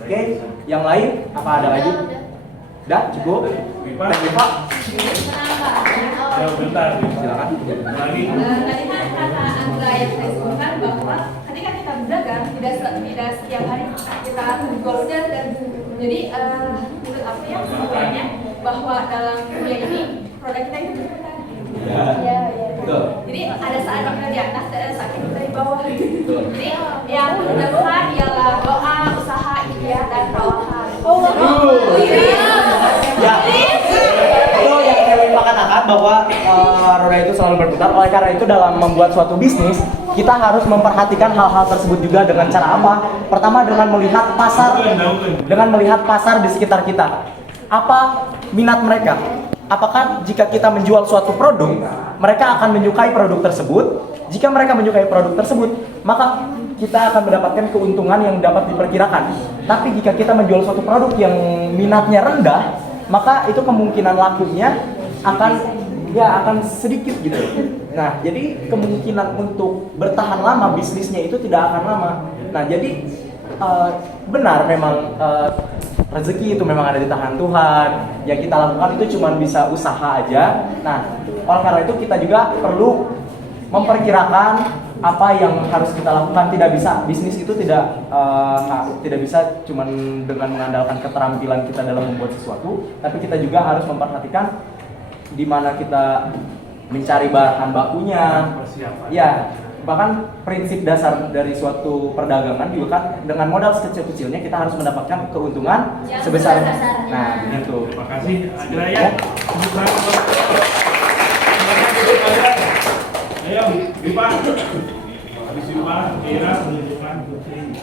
Oke, yang lain apa ada lagi? Udah cukup? Pak. Pak. Ya, bentar. Silakan. Lagi. Tadi kan kata Angga yang saya sebutkan bahwa ketika kita berdagang tidak setiap hari kita menjual dan jadi menurut aku ya sebenarnya bahwa dalam dunia ini produk kita itu berputar. Ya. Betul. Jadi ada saat kita di atas dan ada saat kita di bawah. Betul. Jadi yang terdepan ialah doa, usaha, ikhtiar dan tawakkal. Ya. Itu yang Kevin katakan bahwa roda itu selalu berputar. Oleh karena itu dalam membuat suatu bisnis kita harus memperhatikan hal-hal tersebut juga dengan cara apa? Pertama dengan melihat pasar di sekitar kita. apa minat mereka. Apakah jika kita menjual suatu produk, mereka akan menyukai produk tersebut? Jika mereka menyukai produk tersebut, maka kita akan mendapatkan keuntungan yang dapat diperkirakan. Tapi jika kita menjual suatu produk yang minatnya rendah, maka itu kemungkinan lakunya akan sedikit gitu. Nah, jadi kemungkinan untuk bertahan lama bisnisnya itu tidak akan lama. Nah, jadi benar memang rezeki itu memang ada di tangan Tuhan. Yang kita lakukan itu cuma bisa usaha aja. Nah, oleh karena itu kita juga perlu memperkirakan apa yang harus kita lakukan. Tidak bisa, bisnis itu tidak bisa cuma dengan mengandalkan keterampilan kita dalam membuat sesuatu, tapi kita juga harus memperhatikan di mana kita mencari bahan bakunya. Ya, bahkan prinsip dasar dari suatu perdagangan juga kan dengan modal sekecil-kecilnya kita harus mendapatkan keuntungan sebesar. Nah, begitu. Terima kasih Adraya. Ayo, Bipa. Habis Bipa, Kira menunjukkan kucing.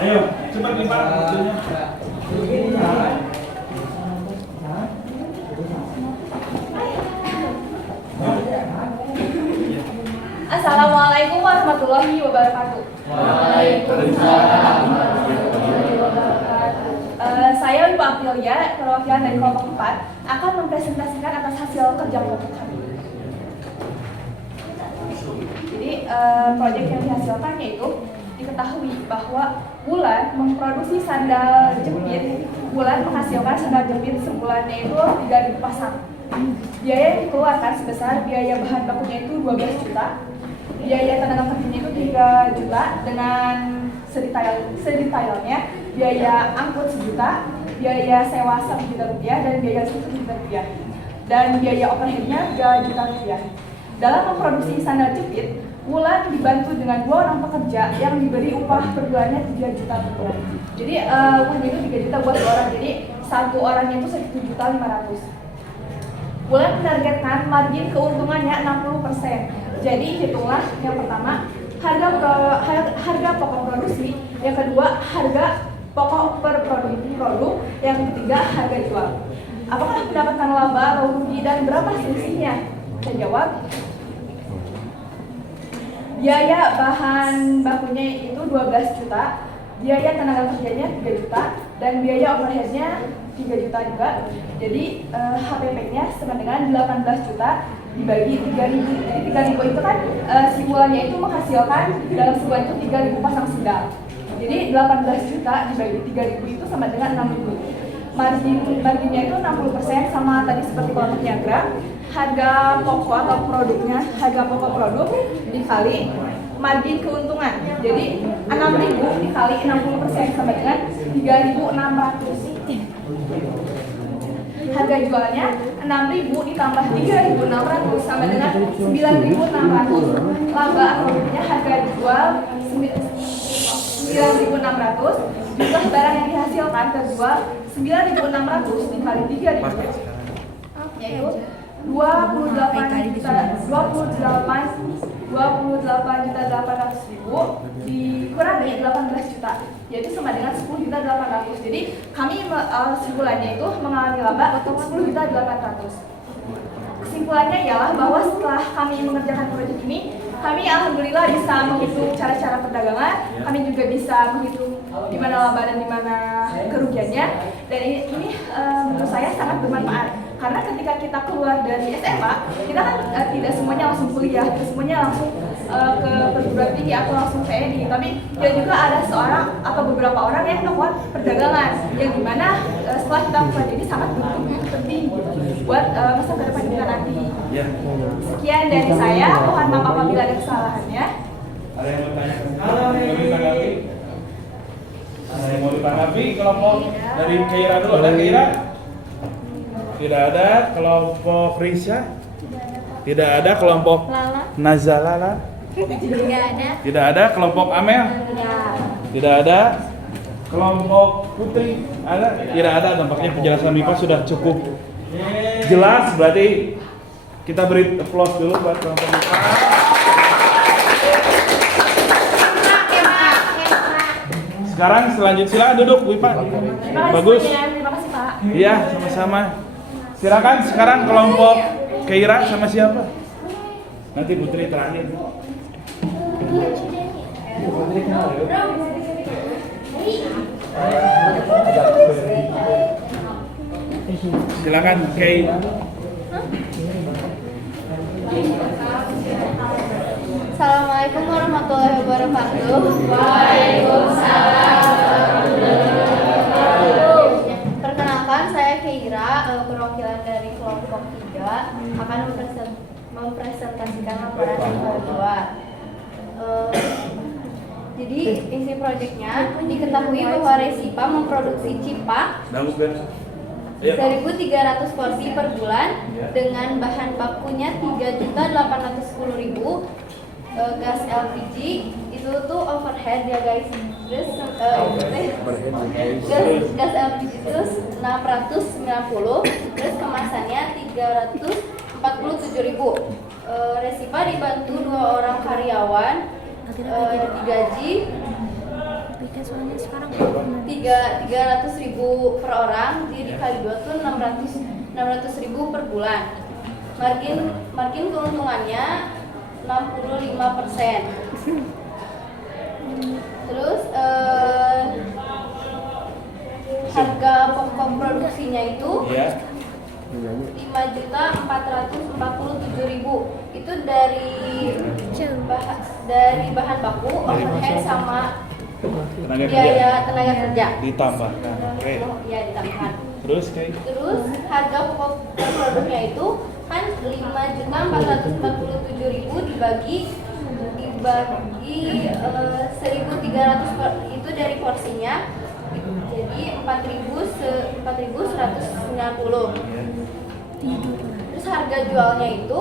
Ayo, cepat Bipa kucingnya. Assalamualaikum warahmatullahi wabarakatuh. Waalaikumsalam. Saya Ibu Aprilia, perwakilan dari kelompok 4, akan mempresentasikan atas hasil kerja kelompok kami. Jadi, proyek yang dihasilkan yaitu diketahui bahwa Wulan memproduksi sandal jepit. Wulan menghasilkan sandal jepit sebulannya itu 3.000 pasang. Biaya yang dikeluarkan sebesar biaya bahan bakunya itu 12 juta. Biaya tenaga kerjanya itu 3 juta dengan sedetailnya, biaya angkut 1 juta, biaya sewa 1 juta rupiah, dan biaya listrik 1 juta rupiah. Dan biaya overheadnya 3 juta rupiah. Dalam memproduksi sandal jepit, Wulan dibantu dengan 2 orang pekerja yang diberi upah per bulannya 3 juta rupiah. Jadi upahnya itu 3 juta buat 2 orang, jadi 1 orangnya itu 1.500.000. Wulan menargetkan margin keuntungannya 60%. Jadi hitunglah yang pertama harga pokok produksi, yang kedua harga pokok per produk, yang ketiga harga jual. Apakah mendapatkan laba atau rugi dan berapa selisihnya? Saya jawab, biaya bahan bakunya itu 12 juta, biaya tenaga kerjanya 3 juta, dan biaya overheadnya 3 juta juga. Jadi HPP-nya sama dengan 18 juta dibagi 3.000. Jadi 3.000 itu kan si Wulannya itu menghasilkan dalam sebulan itu 3.000 pasang sandal. Jadi 18 juta dibagi 3.000 itu sama dengan 6.000. Marginnya itu 60%, sama tadi seperti kelompok Niagra. Harga pokok atau produknya, harga pokok produk dikali margin keuntungan. Jadi 6.000 dikali 60% sama dengan 3.600. Harga jualnya 6.000 ditambah 3.600 sama dengan 9.600. Laba produknya harga jual 9.600, jumlah barang yang dihasilkan terjual 9.600 dikali 3.000 yaitu 28.800.000 dikurangi 18 juta, yaitu sama dengan 10.800.000. Jadi kami sebulannya itu mengalami laba 10.800.000. Kesimpulannya ialah bahwa setelah kami mengerjakan proyek ini, kami alhamdulillah bisa menghitung cara-cara perdagangan, kami juga bisa menghitung di mana laba dan di mana kerugiannya. Dan ini menurut saya sangat bermanfaat, karena ketika kita keluar dari SMA, kita kan tidak semuanya langsung kuliah, tidak semuanya langsung ke perguruan tinggi atau langsung PNI, tapi ya juga ada seorang atau beberapa orang yang melakukan perdagangan, yang dimana setelah kita mempelajari ini sangat penting gitu, buat masa depan kita nanti. Sekian dari saya, mohon maaf apabila ada kesalahannya. Ada yang mau tanya? Ada yang mau ditanggapi? Ada yang mau ditanggapi? Kelompok dari Keira dulu, ada Keira? Tidak ada. Kelompok Risha? Tidak ada. Kelompok Nazalala? Tidak ada. Kelompok Amel? Tidak ada. Kelompok Putri? Ada? Tidak ada. Tampaknya penjelasan Mipa sudah cukup jelas, berarti kita beri applause dulu buat kelompok Mipa. Sekarang silakan duduk, Wipa. Terima kasih Bagus. semuanya. Terima kasih Pak. Iya, sama-sama. Silakan sekarang kelompok Keira sama siapa? Nanti Putri terakhir. Silakan Kei. Assalamualaikum warahmatullahi wabarakatuh. Waalaikumsalam warahmatullahi wabarakatuh. Perkenalkan, saya Keira, perwakilan dari kelompok 3 akan mempresentasikan laporan yang kedua. Jadi isi proyeknya diketahui bahwa Resipa memproduksi cipa 1.300 porsi per bulan dengan bahan bakunya 3.810.000. Gas LPG itu tuh overhead ya guys. Terus gas LPG itu 690, terus kemasannya 347.000. Resipa dibantu 2 orang karyawan, digaji 300.000 per orang, jadi kali 2 tuh 600.000 per bulan. Margin keuntungannya 65%. Terus harga pokok produksinya itu 5.447.000. Itu dari bahan baku, overhead sama biaya tenaga kerja. Ditambahkan. Oke. Iya, ditambahkan. Terus kayak Harga pokok produknya itu kan 5.447.000 dibagi 1.300 itu dari porsinya, jadi 4.190. Terus harga jualnya itu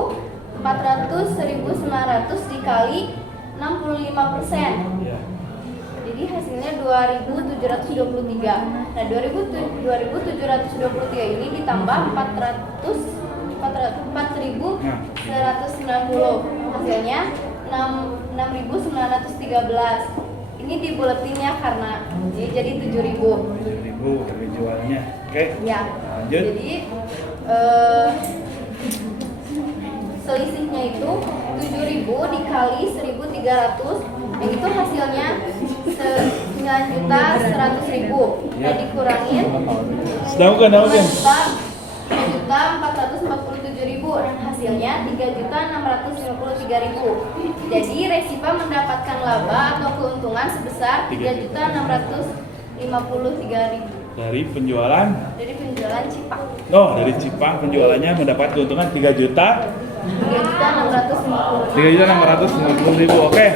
1.900 dikali 65%. Jadi hasilnya 2.723. Nah, 2.723 ini ditambah 4.190, hasilnya 6.913. Ini dibuletinnya karena ini jadi 7.000. 7.000 dari jualnya. Oke. Ya. Lanjut. Jadi selisihnya itu 7.000 dikali 1.300, yang itu hasilnya 9.100.000. Nah, dikurangin 4.447.000 dan hasilnya 3.653.000. Jadi Resipa mendapatkan laba atau keuntungan sebesar 3.653.000 dari penjualan cipa. Oh, dari cipa penjualannya mendapat keuntungan 3.650.000. Oke.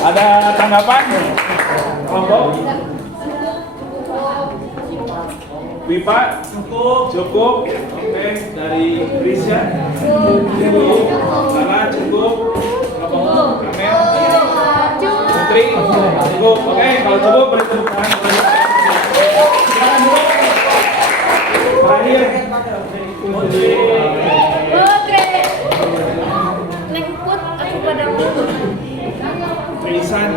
Ada tanggapan? Kelompok? Pipa? Cukup. Oke, dari Risha? Cukup. Sana cukup. Kelompok Kamel? Putri? Cukup. Oke, kalau cukup beri tepuk tangan. Silakan dulu. Terakhir. Putri. Lengkut aku pada Risan.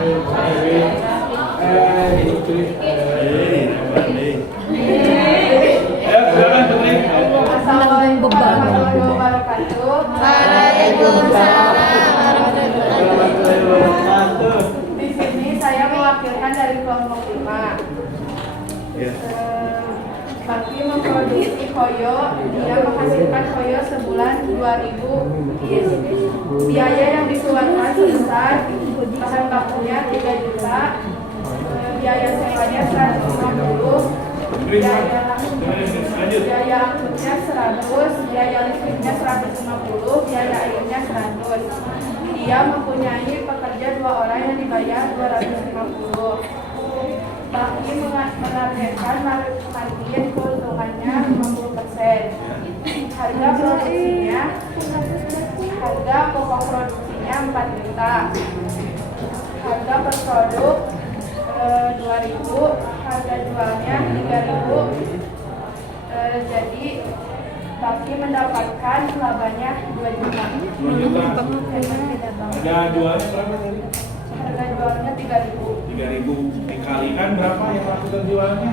Assalamualaikum warahmatullahi wabarakatuh. Waalaikumsalam warahmatullahi wabarakatuh. Di sini saya mewakilkan dari kelompok 5. Bakti memproduksi koyo, dia menghasilkan koyo sebulan 2.000 piece. Biaya yang dikeluarkan sebesar bahan bakunya 3 juta, biaya sewanya 150, biaya angkutnya 100, biaya listriknya 150, biaya airnya 100. Dia mempunyai pekerja 2 orang yang dibayar 250. Bakti menargetkan margin keuntungannya 50%. Harga pokok produksinya 4 juta. Harga per produk 2.000, harga jualnya 3.000. Jadi Bakti mendapatkan labanya 2 juta. 2 juta. Harga jualnya berapa tadi? Harga jualnya 3.000. 3.000 dikalikan berapa yang laku terjualnya?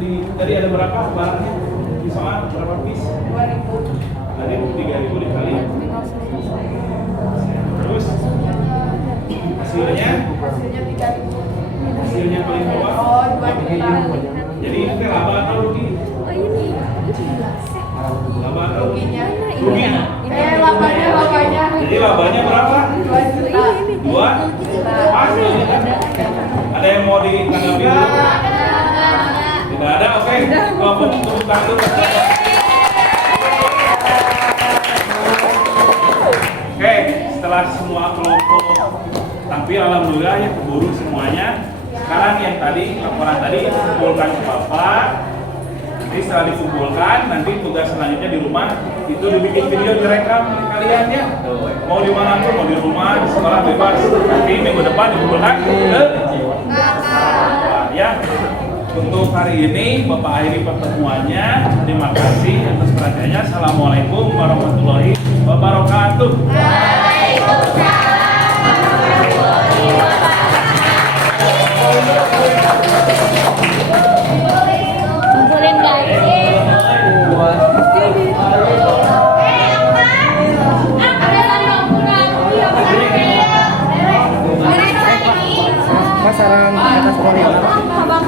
Tadi ada berapa barangnya? Di soal berapa piece? 2.000. Tadi 3.000 dikali. Terus hasilnya? Hasilnya 3.000. Hasilnya paling bawah. Oh, 2 juta. Jadi ini teh laba atau rugi? Oh, ini. Laba atau Ruginya. rugi? Labanya. Jadi labanya berapa? 2 juta. 2? Pasti. Ada yang mau ditanggapi dulu? Tidak ada, oke. Kelompok tepuk tangan dulu. Oke, setelah semua kelompok tampil, alhamdulillah ya keburu semuanya. Sekarang yang tadi, laporan tadi kumpulkan ke Bapak. Nanti setelah dikumpulkan, nanti tugas selanjutnya di rumah itu dibikin video direkam kalian ya. Mau di mana pun, mau di rumah, di sekolah bebas. Nanti minggu depan dikumpulkan ke ya. Untuk hari ini Bapak akhiri pertemuannya. Terima kasih atas perhatiannya. Assalamualaikum warahmatullahi wabarakatuh. Kumpulin gaji. Pasaran atas poli. Abang,